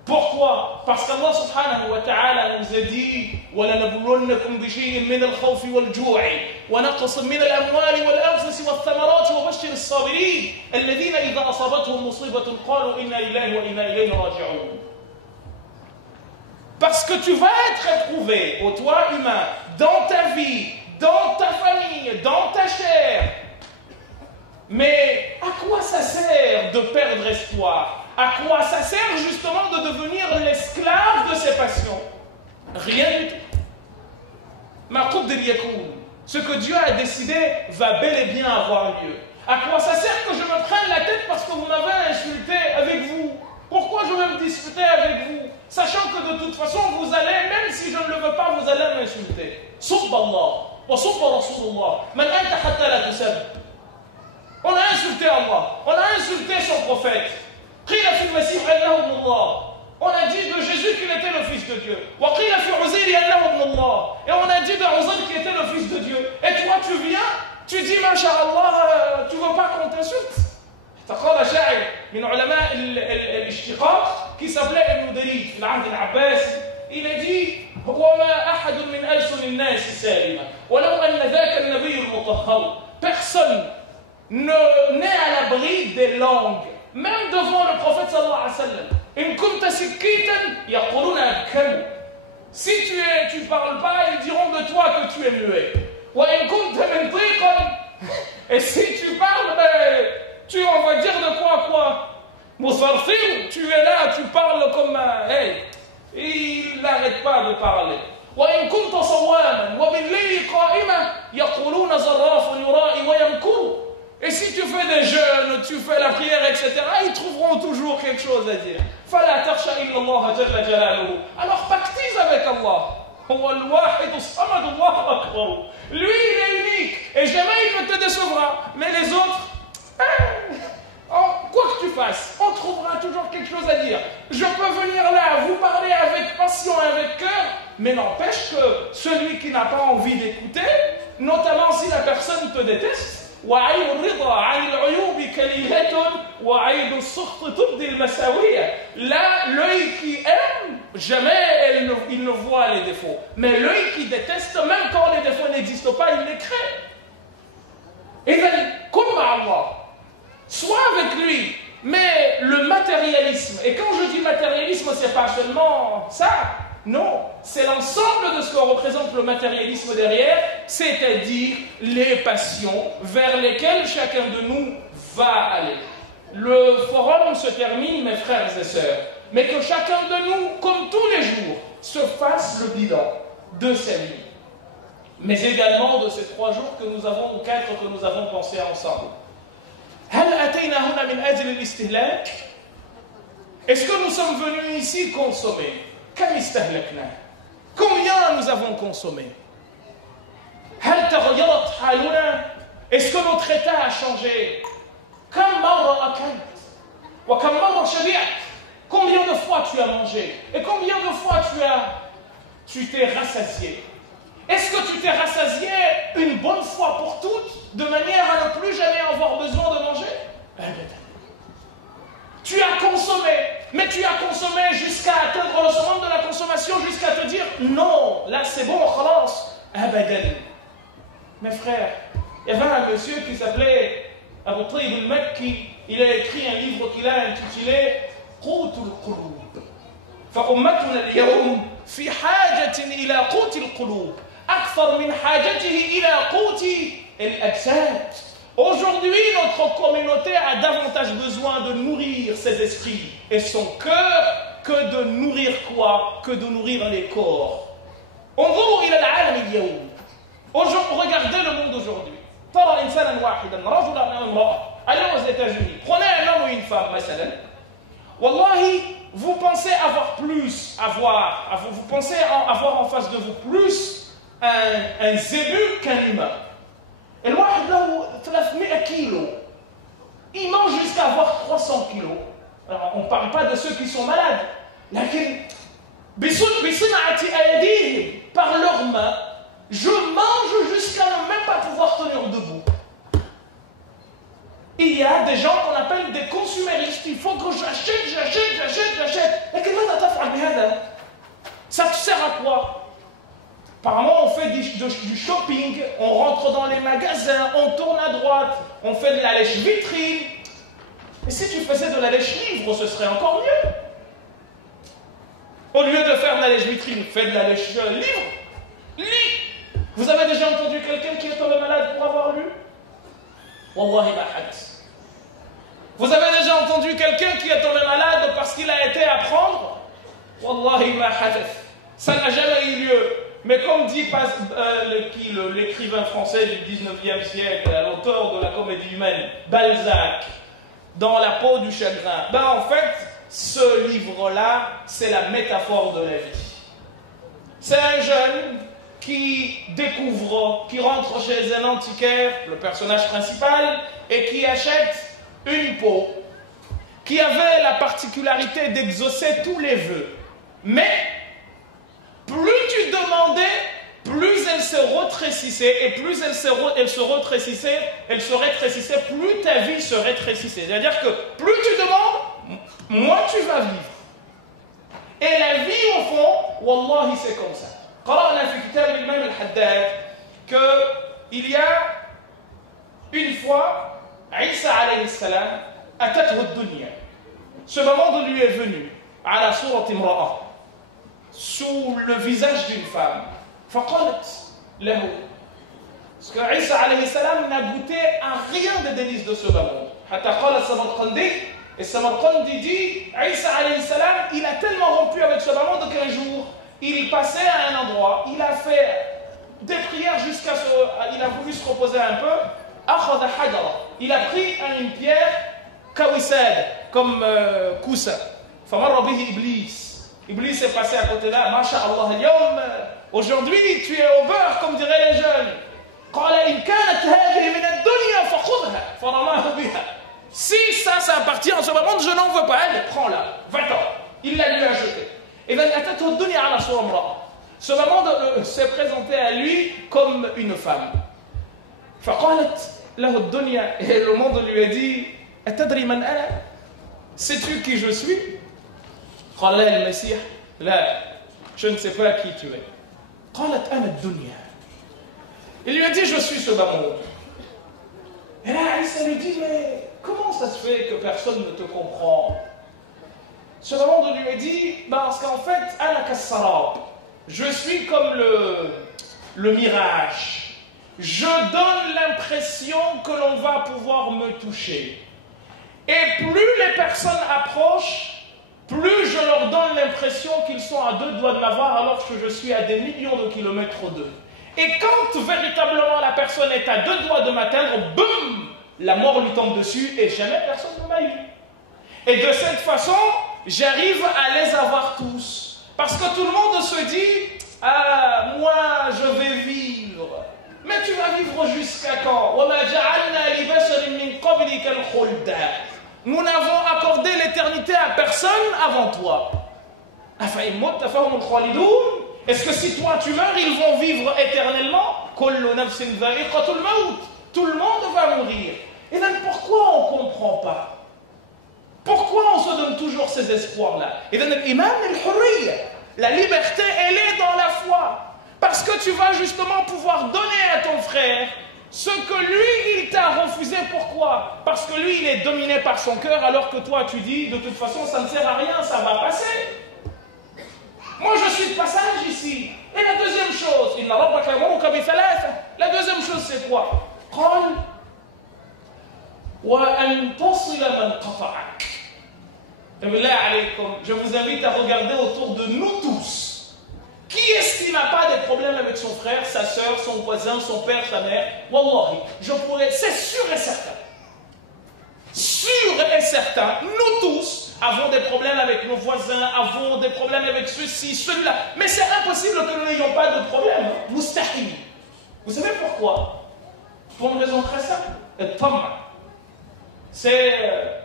Pourquoi? Parce qu'Allah subhanahu wa ta'ala nous a dit وَلَنَبْلُوَنَّكُمْ بِشَيْءٍ مِّنَ الْخَوْفِ وَالْجُوعِ وَنَقْصٍ مِّنَ الْأَمْوَالِ وَالْأَنفُسِ وَالثَّمَرَاتِ وَبَشِّرِ الصَّابِرِينَ الَّذِينَ إِذَا أَصَابَتْهُمْ مُصِيبَةٌ قَالُوا إِنَّا لِلَّهِ وَإِنَّا إِلَيْهِ رَاجِعُونَ. Parce que tu vas être éprouvé, ô toi humain, dans ta vie, dans ta famille, dans ta chair. Mais à quoi ça sert de perdre espoir? À quoi ça sert justement de devenir l'esclave de ses passions? Rien du tout. Ce que Dieu a décidé va bel et bien avoir lieu. À quoi ça sert que je me prenne la tête parce que vous m'avez insulté avec vous? Pourquoi je vais me disputer avec vous? Sachant que de toute façon, vous allez, même si je ne le veux pas, vous allez m'insulter. Subhanallah, wa subha Rasulullah, man anta hatta la tusab. On a insulté Allah, on a insulté son prophète. On a dit de Jésus qu'il était le fils de Dieu. Et on a dit de Uzair qu'il était le fils de Dieu. Et toi tu viens, tu dis Masha'Allah, tu ne veux pas qu'on t'insulte. فقال شاعر من علماء الاشتقاق qui s'appelait Ibn Darid في العهد العباسي. Il a dit وما أحد من ألسن الناس سالمة ولو أن ذاك النبي المطهر. Personne n'est à l'abri des langues, même devant le prophète sallallahu alayhi wa sallam. In kunta sikitan yaquluna kamu. Si tu parles pas, ils diront de toi que tu es muet. Wa in kunta mintiqan. Et si tu parles, on va dire de quoi? Musarfir, tu es là, tu parles comme hey, il n'arrête pas de parler. وإن كنت صواما وبالليل قائما يقولون زراف يرائي ويمكر. Et si tu fais des jeûnes, tu fais la prière, etc., ils trouveront toujours quelque chose à dire. فلا تخشى إلا الله جل جلاله. Alors pactise avec Allah. هو الواحد الصمد الله أكبر. Lui il est unique et jamais il ne te décevra. Mais les autres, quoi que tu fasses, on trouvera toujours quelque chose à dire. Je peux venir là, vous parler avec passion et avec cœur, mais n'empêche que celui qui n'a pas envie d'écouter, notamment si la personne te déteste, là, l'œil qui aime, jamais il ne voit les défauts. Mais l'œil qui déteste, même quand les défauts n'existent pas, il les crée. Et comme Allah, sois avec lui. Mais le matérialisme, et quand je dis matérialisme, c'est pas seulement ça, non, c'est l'ensemble de ce que représente le matérialisme derrière, c'est-à-dire les passions vers lesquelles chacun de nous va aller. Le forum se termine, mes frères et sœurs, mais que chacun de nous, comme tous les jours, se fasse le bilan de sa vie, mais également de ces 3 jours que nous avons, ou 4 que nous avons pensé ensemble. Est-ce que nous sommes venus ici consommer? Combien nous avons consommé? Est-ce que notre état a changé? Combien de fois tu as mangé? Et combien de fois tu t'es rassasié? Est-ce que tu t'es rassasié une bonne fois pour toutes, de manière à ne plus jamais avoir besoin de manger? Tu as consommé. mais tu as consommé jusqu'à atteindre le summum de la consommation, jusqu'à te dire non, là c'est bon, khalas, abadan. Mes frères, il y avait un monsieur qui s'appelait Abu Tayyib al-Makki, il a écrit un livre qu'il a intitulé قوت القلوب. فأمتنا اليوم في حاجة إلى قوت القلوب أكثر من حاجته إلى قوت الأجساد. Aujourd'hui, notre communauté a davantage besoin de nourrir ses esprits et son cœur que de nourrir quoi? Que de nourrir les corps. انظروا إلى العالم اليوم. Regardez le monde aujourd'hui. ترى إنسانا واحدا رجلا أو امرأة. Allez aux États-Unis. Prenez un homme ou une femme, مثلا. Wallahi, vous pensez avoir plus, vous pensez avoir en face de vous plus un zébu qu'un humain. Et le wahid lahu 300 kilos. Il mange jusqu'à avoir 300 kilos. Alors, on ne parle pas de ceux qui sont malades. Lakin, par leurs mains, je mange jusqu'à ne même pas pouvoir tenir debout. Il y a des gens qu'on appelle des consuméristes. Il faut que j'achète. Ça te sert à quoi? Apparemment, on fait du shopping, on rentre dans les magasins, on tourne à droite, on fait de la lèche-vitrine. Et si tu faisais de la lèche-livre, ce serait encore mieux. Au lieu de faire de la lèche-vitrine, fais de la lèche-livre. Lis. Vous avez déjà entendu quelqu'un qui est tombé malade pour avoir lu? Wallahi ma hadith. Vous avez déjà entendu quelqu'un qui est tombé malade parce qu'il a été à prendre? Wallahi ma hadith. Ça n'a jamais eu lieu. Mais comme dit l'écrivain français du 19e siècle, l'auteur de la comédie humaine, Balzac, dans La peau du chagrin, ben en fait, ce livre-là, c'est la métaphore de la vie. C'est un jeune qui découvre, qui rentre chez un antiquaire, le personnage principal, et qui achète une peau qui avait la particularité d'exaucer tous les vœux. Mais plus tu demandais, plus elle se rétrécissait, et plus elle se rétrécissait, plus ta vie se rétrécissait. C'est-à-dire que plus tu demandes, moins tu vas vivre. Et la vie, au fond, wallahi, c'est comme ça. قرأنا في كتاب الإمام الحداد qu'il y a une fois, Isa alayhi salam, أتته الدنيا. Ce moment de lui est venu, على صورة امرأة, sous le visage d'une femme. فقالت له. Parce que Isa alayhi salam n'a goûté à rien des délices de ce monde. حتى قال السمرقندي, et Samarqandi dit, Isa alayhi salam, il a tellement rompu avec ce monde qu'un jour, il passait à un endroit, il a fait des prières jusqu'à ce... Il a voulu se reposer un peu. Il a pris une pierre, kawisad, comme koussa. Iblis est passé à côté là. Masha'Allah, aujourd'hui tu es au beurre, comme diraient les jeunes. Si ça appartient à ce moment, je n'en veux pas. Allez, prends-la, va-t'en. Il la lui a jeté. Et bien, ce moment s'est présenté à lui comme une femme. Et le monde lui a dit, sais-tu qui je suis? Je ne sais pas qui tu es. Il lui a dit, je suis ce bas monde. Et là, Isa lui dit, mais comment ça se fait que personne ne te comprend? Ce moment lui a dit, parce qu'en fait, je suis comme le mirage. Je donne l'impression que l'on va pouvoir me toucher. Et plus les personnes approchent, plus je leur donne l'impression qu'ils sont à 2 doigts de m'avoir alors que je suis à des millions de kilomètres d'eux. Et quand véritablement la personne est à 2 doigts de m'atteindre, boum, la mort lui tombe dessus et jamais personne ne m'a eu. Et de cette façon, j'arrive à les avoir tous. Parce que tout le monde se dit, ah, moi je vais vivre. Mais tu vas vivre jusqu'à quand? Nous n'avons accordé l'éternité à personne avant toi. Est-ce que si toi tu meurs, ils vont vivre éternellement? Tout le monde va mourir. Et donc pourquoi on ne comprend pas? Pourquoi on se donne toujours ces espoirs-là? Et dans l'imam al-hurriya, la liberté, elle est dans la foi. Parce que tu vas justement pouvoir donner à ton frère ce que lui, il t'a refusé. Pourquoi? Parce que lui, il est dominé par son cœur, alors que toi, tu dis, de toute façon, ça ne sert à rien, ça va passer. Moi, je suis de passage ici. Et la deuxième chose, la deuxième chose, c'est quoi? Je vous invite à regarder autour de nous tous. Qui est-ce qui n'a pas de problème avec son frère, sa soeur, son voisin, son père, sa mère? Wallahi, je pourrais, c'est sûr et certain. Sûr et certain, nous tous avons des problèmes avec nos voisins, avons des problèmes avec ceux-ci, ceux-là. Mais c'est impossible que nous n'ayons pas de problème. Mustahil. Vous savez pourquoi? Pour une raison très simple. C'est,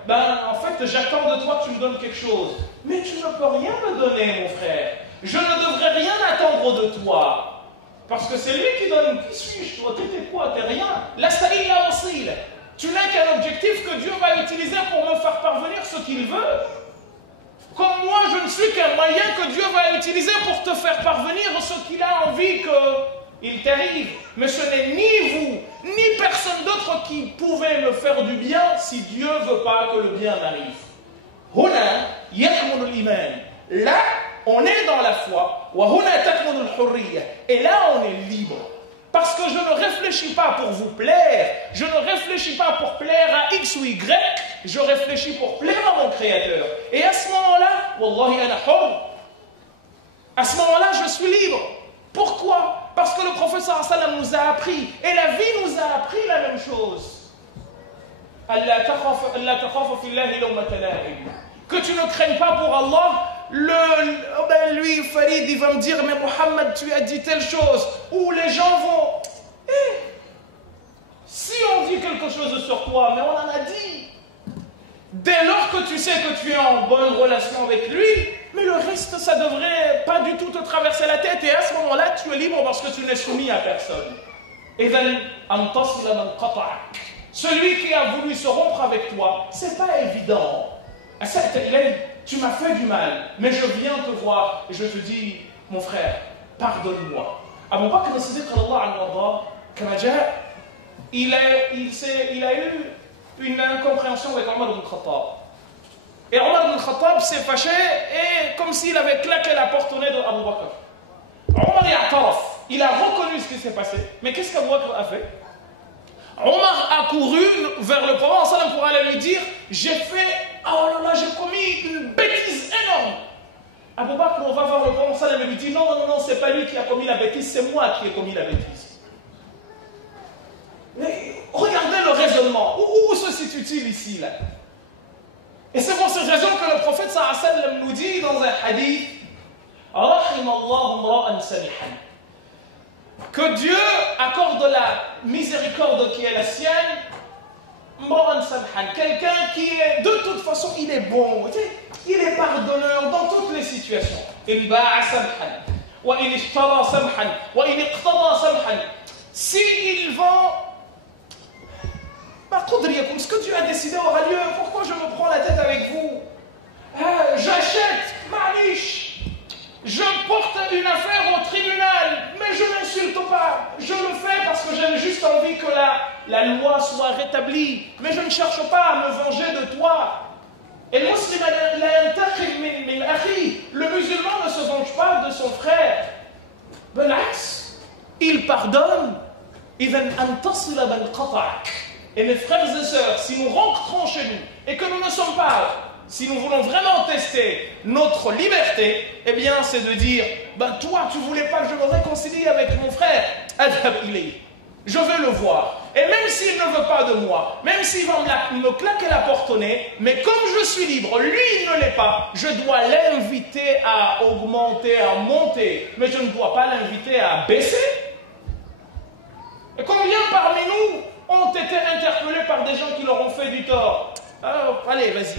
en fait, j'attends de toi que tu me donnes quelque chose. Mais tu ne peux rien me donner, mon frère. Je ne devrais rien attendre de toi. Parce que c'est lui qui donne. Qui suis-je, toi? T'étais quoi? T'es rien. La saïd la wasil. Tu n'as qu'un objectif que Dieu va utiliser pour me faire parvenir ce qu'il veut. Comme moi, je ne suis qu'un moyen que Dieu va utiliser pour te faire parvenir ce qu'il a envie qu'il t'arrive. Mais ce n'est ni vous, ni personne d'autre qui pouvait me faire du bien si Dieu ne veut pas que le bien m'arrive. Huna yakmunu al-iman. Là, on est dans la foi. Wa huna takmunu al-hurriya. Et là, on est libre. Parce que je ne réfléchis pas pour vous plaire, je ne réfléchis pas pour plaire à X ou Y, je réfléchis pour plaire à mon Créateur. Et à ce moment-là, Wallahi ana hur. À ce moment-là, je suis libre. Pourquoi? Parce que le prophète sallallahu alayhi wa sallam nous a appris, et la vie nous a appris la même chose. Que tu ne craignes pas pour Allah. Lui, Farid, il va me dire, mais Mohammed, tu as dit telle chose, ou les gens vont... si on dit quelque chose sur toi, mais on en a dit, dès lors que tu sais que tu es en bonne relation avec lui, mais le reste, ça ne devrait pas du tout te traverser la tête, et à ce moment-là, tu es libre parce que tu n'es soumis à personne. Celui qui a voulu se rompre avec toi, c'est pas évident. Tu m'as fait du mal, mais je viens te voir et je te dis, mon frère, pardonne-moi. Abu Bakr as-Siddiq, il a eu une incompréhension avec Omar ibn Khattab. Et Omar ibn Khattab s'est fâché et comme s'il avait claqué la porte au nez d'Abu Bakr. Omar il a reconnu ce qui s'est passé. Mais qu'est-ce qu'Abu Bakr a fait? Omar a couru vers le prophète pour aller lui dire, j'ai commis une bêtise énorme. Abu Bakr, on va voir le prophète et lui dit, non, c'est pas lui qui a commis la bêtise, c'est moi qui ai commis la bêtise. Mais regardez le raisonnement. Où se situe-t-il ici, là? Et c'est pour cette raison que le prophète sallallahu alayhi wa sallam nous dit dans un hadith, que Dieu accorde la miséricorde qui est la sienne, quelqu'un qui est, de toute façon, il est bon, il est pardonneur dans toutes les situations. S'il vend, ce que Dieu a décidé aura lieu, pourquoi je me prends la tête avec vous? J'achète, je porte une affaire au tribunal, mais je n'insulte pas. Je le fais parce que j'ai juste envie que la loi soit rétablie. Mais je ne cherche pas à me venger de toi. Et le musulman ne se venge pas de son frère. Il pardonne. Et mes frères et sœurs, si nous rentrons chez nous et que nous ne sommes pas... Si nous voulons vraiment tester notre liberté, eh bien c'est de dire, toi tu voulais pas que je me réconcilie avec mon frère, je veux le voir. Et même s'il ne veut pas de moi, même s'il va me claquer la porte au nez, mais comme je suis libre, lui il ne l'est pas, je dois l'inviter à augmenter, à monter, mais je ne dois pas l'inviter à baisser. Et combien parmi nous ont été interpellés par des gens qui leur ont fait du tort? Alors, allez, vas-y.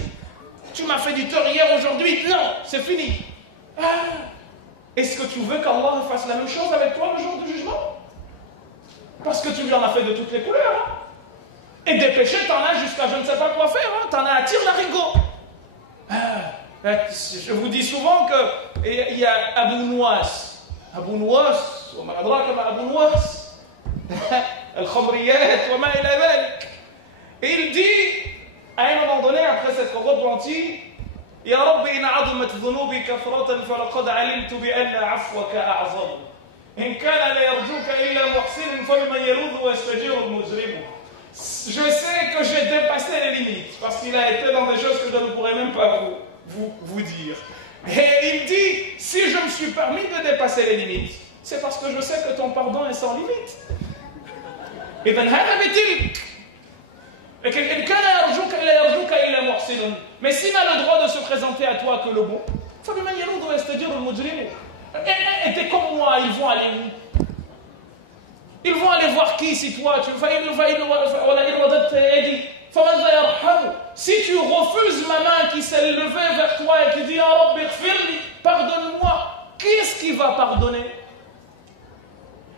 Tu m'as fait du tort hier, aujourd'hui, non, c'est fini. Est-ce que tu veux qu'Allah fasse la même chose avec toi le jour du jugement? Parce que tu lui en as fait de toutes les couleurs. Et des péchés, t'en as jusqu'à je ne sais pas quoi faire. T'en as à tirer l'arigot. Je vous dis souvent qu'il y a Abu Nouas. Abu Nouas, وما أدراك ما أبو نواس الخمريات وما إلى ذلك. Et il dit, à un moment donné, après s'être repenti, يا رب إن عظمت ذنوبي كثرة فلقد علمت بأن عفوك أعظم إن كان لا يرجوك إلا محسن فبمن يلوذ ويستجير المجرم. Je sais que j'ai dépassé les limites parce qu'il a été dans des choses que je ne pourrais même pas vous dire. Et il dit, si je me suis permis de dépasser les limites, c'est parce que je sais que ton pardon est sans limite. إذن هذا بتلك. لكن إن كان يرجوك إلا يرجوك إلا محسن. Mais s'il n'a le droit de se présenter à toi que le bon, فبمن يلوذ ويستجير المجرم. Et t'es comme moi, ils vont aller où? Ils vont aller voir qui si toi tu si tu refuses ma main qui s'est levée vers toi et qui dit pardonne-moi, qui est-ce qui va pardonner?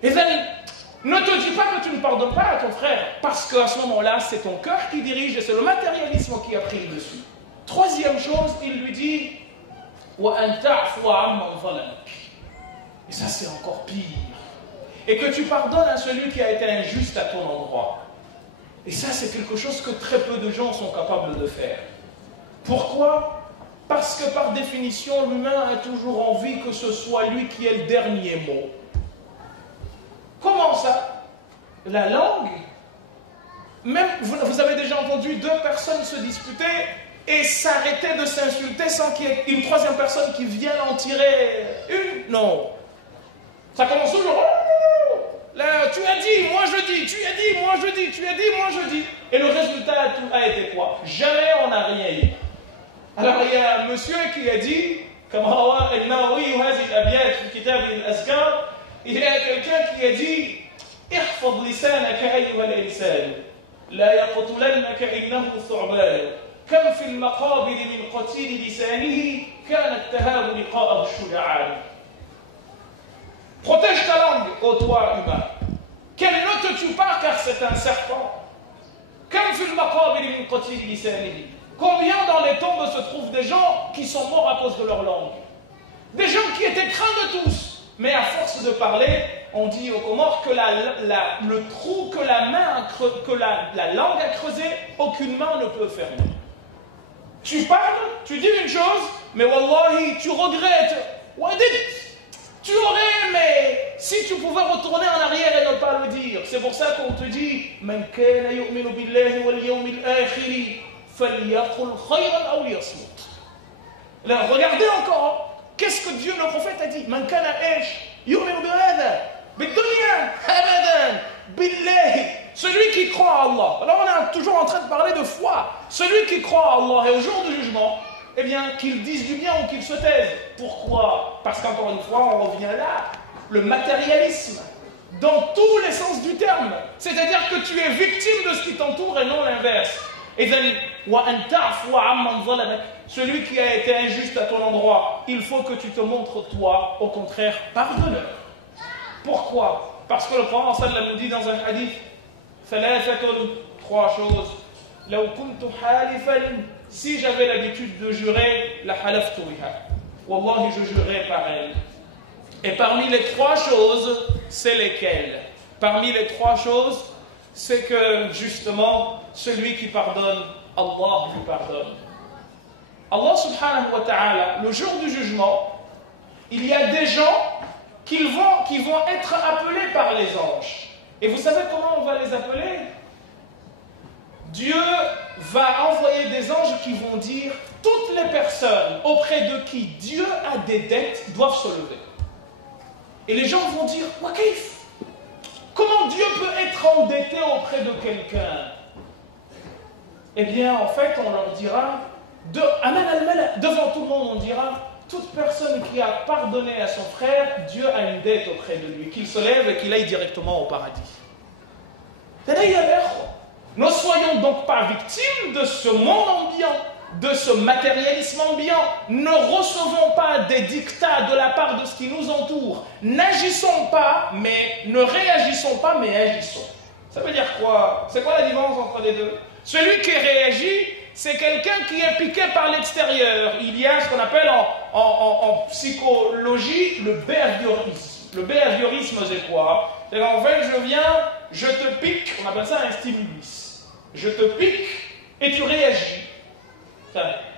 Et ne te dis pas que tu ne pardonnes pas à ton frère, parce qu'à ce moment-là c'est ton cœur qui dirige et c'est le matérialisme qui a pris le dessus. Troisième chose, il lui dit et ça c'est encore pire. Et que tu pardonnes à celui qui a été injuste à ton endroit. Et ça, c'est quelque chose que très peu de gens sont capables de faire. Pourquoi? Parce que par définition, l'humain a toujours envie que ce soit lui qui ait le dernier mot. Comment ça? La langue, même, vous avez déjà entendu deux personnes se disputer et s'arrêter de s'insulter sans qu'il y ait une troisième personne qui vienne en tirer une? Non. Ça commence toujours... Là, tu as dit, moi je dis, tu as dit, moi je dis, tu as dit, moi je dis. Et le résultat a été quoi? Jamais on n'a rien eu. Alors il y a un monsieur qui a dit, comme Rawa el-Nawawi, il y a quelqu'un qui a dit, احفظ لسانك أيها الإنسان لا يقتلنك إنه ثعبان كم في المقابر من قتيل لسانه كان التهاب لقاءه الشجعان. Protège ta langue, ô toi humain, qu'elle ne te tue pas car c'est un serpent. Combien dans les tombes se trouvent des gens qui sont morts à cause de leur langue? Des gens qui étaient craints de tous, mais à force de parler, on dit aux Comores que le trou que la langue a creusé, aucune main ne peut fermer. Tu parles, tu dis une chose, mais wallahi, tu regrettes. Tu aurais aimé si tu pouvais retourner en arrière et ne pas le dire. C'est pour ça qu'on te dit Man kana yu'minu billahi wal yawmil akhir falyaqul khayran aw liyasmut. Là, regardez encore. Qu'est-ce que Dieu, le prophète, a dit? Man kana yu'minu bihadha bid-dunya abadan billahi. Celui qui croit à Allah. Alors on est toujours en train de parler de foi. Celui qui croit à Allah et au jour du jugement, eh bien, qu'il dise du bien ou qu'il se taise. Pourquoi? Parce qu'encore une fois, on revient là. Le matérialisme, dans tous les sens du terme. C'est-à-dire que tu es victime de ce qui t'entoure et non l'inverse. Et celui qui a été injuste à ton endroit, il faut que tu te montres toi, au contraire, pardonneur. Pourquoi? Parce que le Coran nous dit dans un hadith, trois choses. Si j'avais l'habitude de jurer, la halaftu biha. Wallahi, je jurerais par elle. Et parmi les trois choses, c'est lesquelles? Parmi les trois choses, c'est que justement, celui qui pardonne, Allah lui pardonne. Allah subhanahu wa ta'ala, le jour du jugement, il y a des gens qui vont être appelés par les anges. Et vous savez comment on va les appeler? Dieu va envoyer des anges qui vont dire toutes les personnes auprès de qui Dieu a des dettes doivent se lever. Et les gens vont dire Wakif, comment Dieu peut être endetté auprès de quelqu'un? Eh bien, en fait, on leur dira devant tout le monde, on dira toute personne qui a pardonné à son frère, Dieu a une dette auprès de lui, qu'il se lève et qu'il aille directement au paradis. Ne soyons donc pas victimes de ce monde ambiant, de ce matérialisme ambiant. Ne recevons pas des dictats de la part de ce qui nous entoure. N'agissons pas, mais ne réagissons pas, mais agissons. Ça veut dire quoi? C'est quoi la différence entre les deux? Celui qui réagit, c'est quelqu'un qui est piqué par l'extérieur. Il y a ce qu'on appelle en psychologie le behaviorisme. Le behaviorisme, c'est quoi? C'est qu'en fait, je te pique, on appelle ça un stimulus. Je te pique et tu réagis.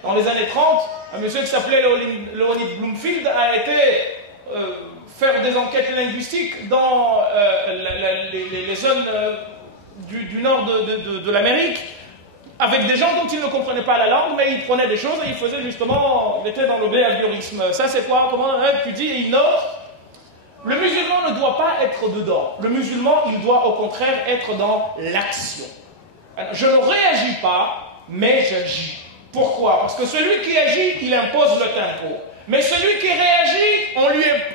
Dans les années 30, un monsieur qui s'appelait Leonid Bloomfield a été faire des enquêtes linguistiques dans les zones du nord de l'Amérique, avec des gens dont il ne comprenait pas la langue, mais il prenait des choses et il faisait justement, il était dans le behaviorisme. Ça c'est quoi? Comment tu dis? Et il note, le musulman ne doit pas être dedans. Le musulman, il doit au contraire être dans l'action. Je ne réagis pas, mais j'agis. Pourquoi? Parce que celui qui agit, il impose le tempo. Mais celui qui réagit,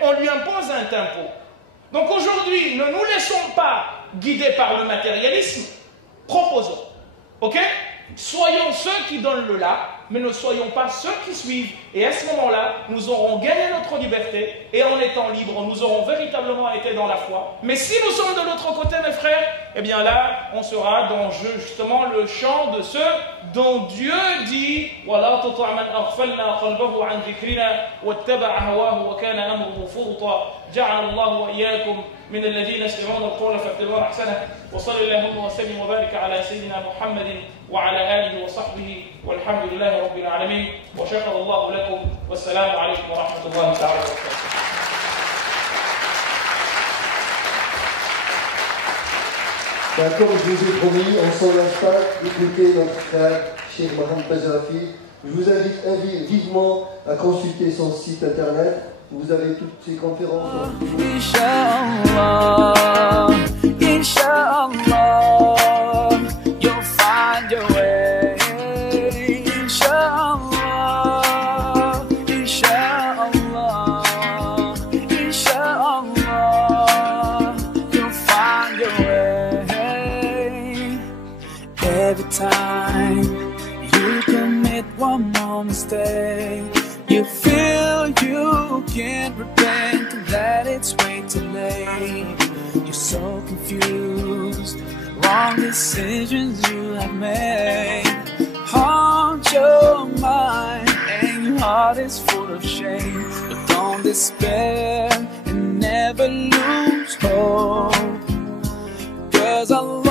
on lui impose un tempo. Donc aujourd'hui, ne nous laissons pas guider par le matérialisme, proposons. Ok? Soyons ceux qui donnent le là, mais ne soyons pas ceux qui suivent. Et à ce moment-là, nous aurons gagné notre liberté, et en étant libres, nous aurons véritablement été dans la foi. Mais si nous sommes de l'autre côté, mes frères, eh bien là, on sera dans justement le champ de ceux dont Dieu dit وَلَا تُطِعْ مَنْ أَغْفَلْنَا قَلْبَهُ عَنْ ذِكْرِنَا وَاتَّبَعَ هَوَاهُ وَكَانَ أَمْرُهُ فُرُطًا جعل الله وإياكم من الذين يستمعون القول فاتبعوا أحسنه وصلى اللهم وسلم وبارك على سيدنا محمد وعلى آله وصحبه والحمد لله رب العالمين وشكر الله لكم والسلام عليكم ورحمة الله تعالى وبركاته. D'accord, je vous ai promis, on s'en lâche pas d'écouter notre frère Cheikh Mohamed Bazrafi. Je vous invite vivement à consulter son site internet. Vous avez toutes ces conférences. Inch'Allah, Inch'Allah, you'll find your way. Inch'Allah, Inch'Allah, Inch'Allah, you'll find your way. Every time you commit one more mistake, you feel you can't repent and that it's way too late. You're so confused, wrong decisions you have made haunt your mind and your heart is full of shame. But don't despair and never lose hope, 'cause Allah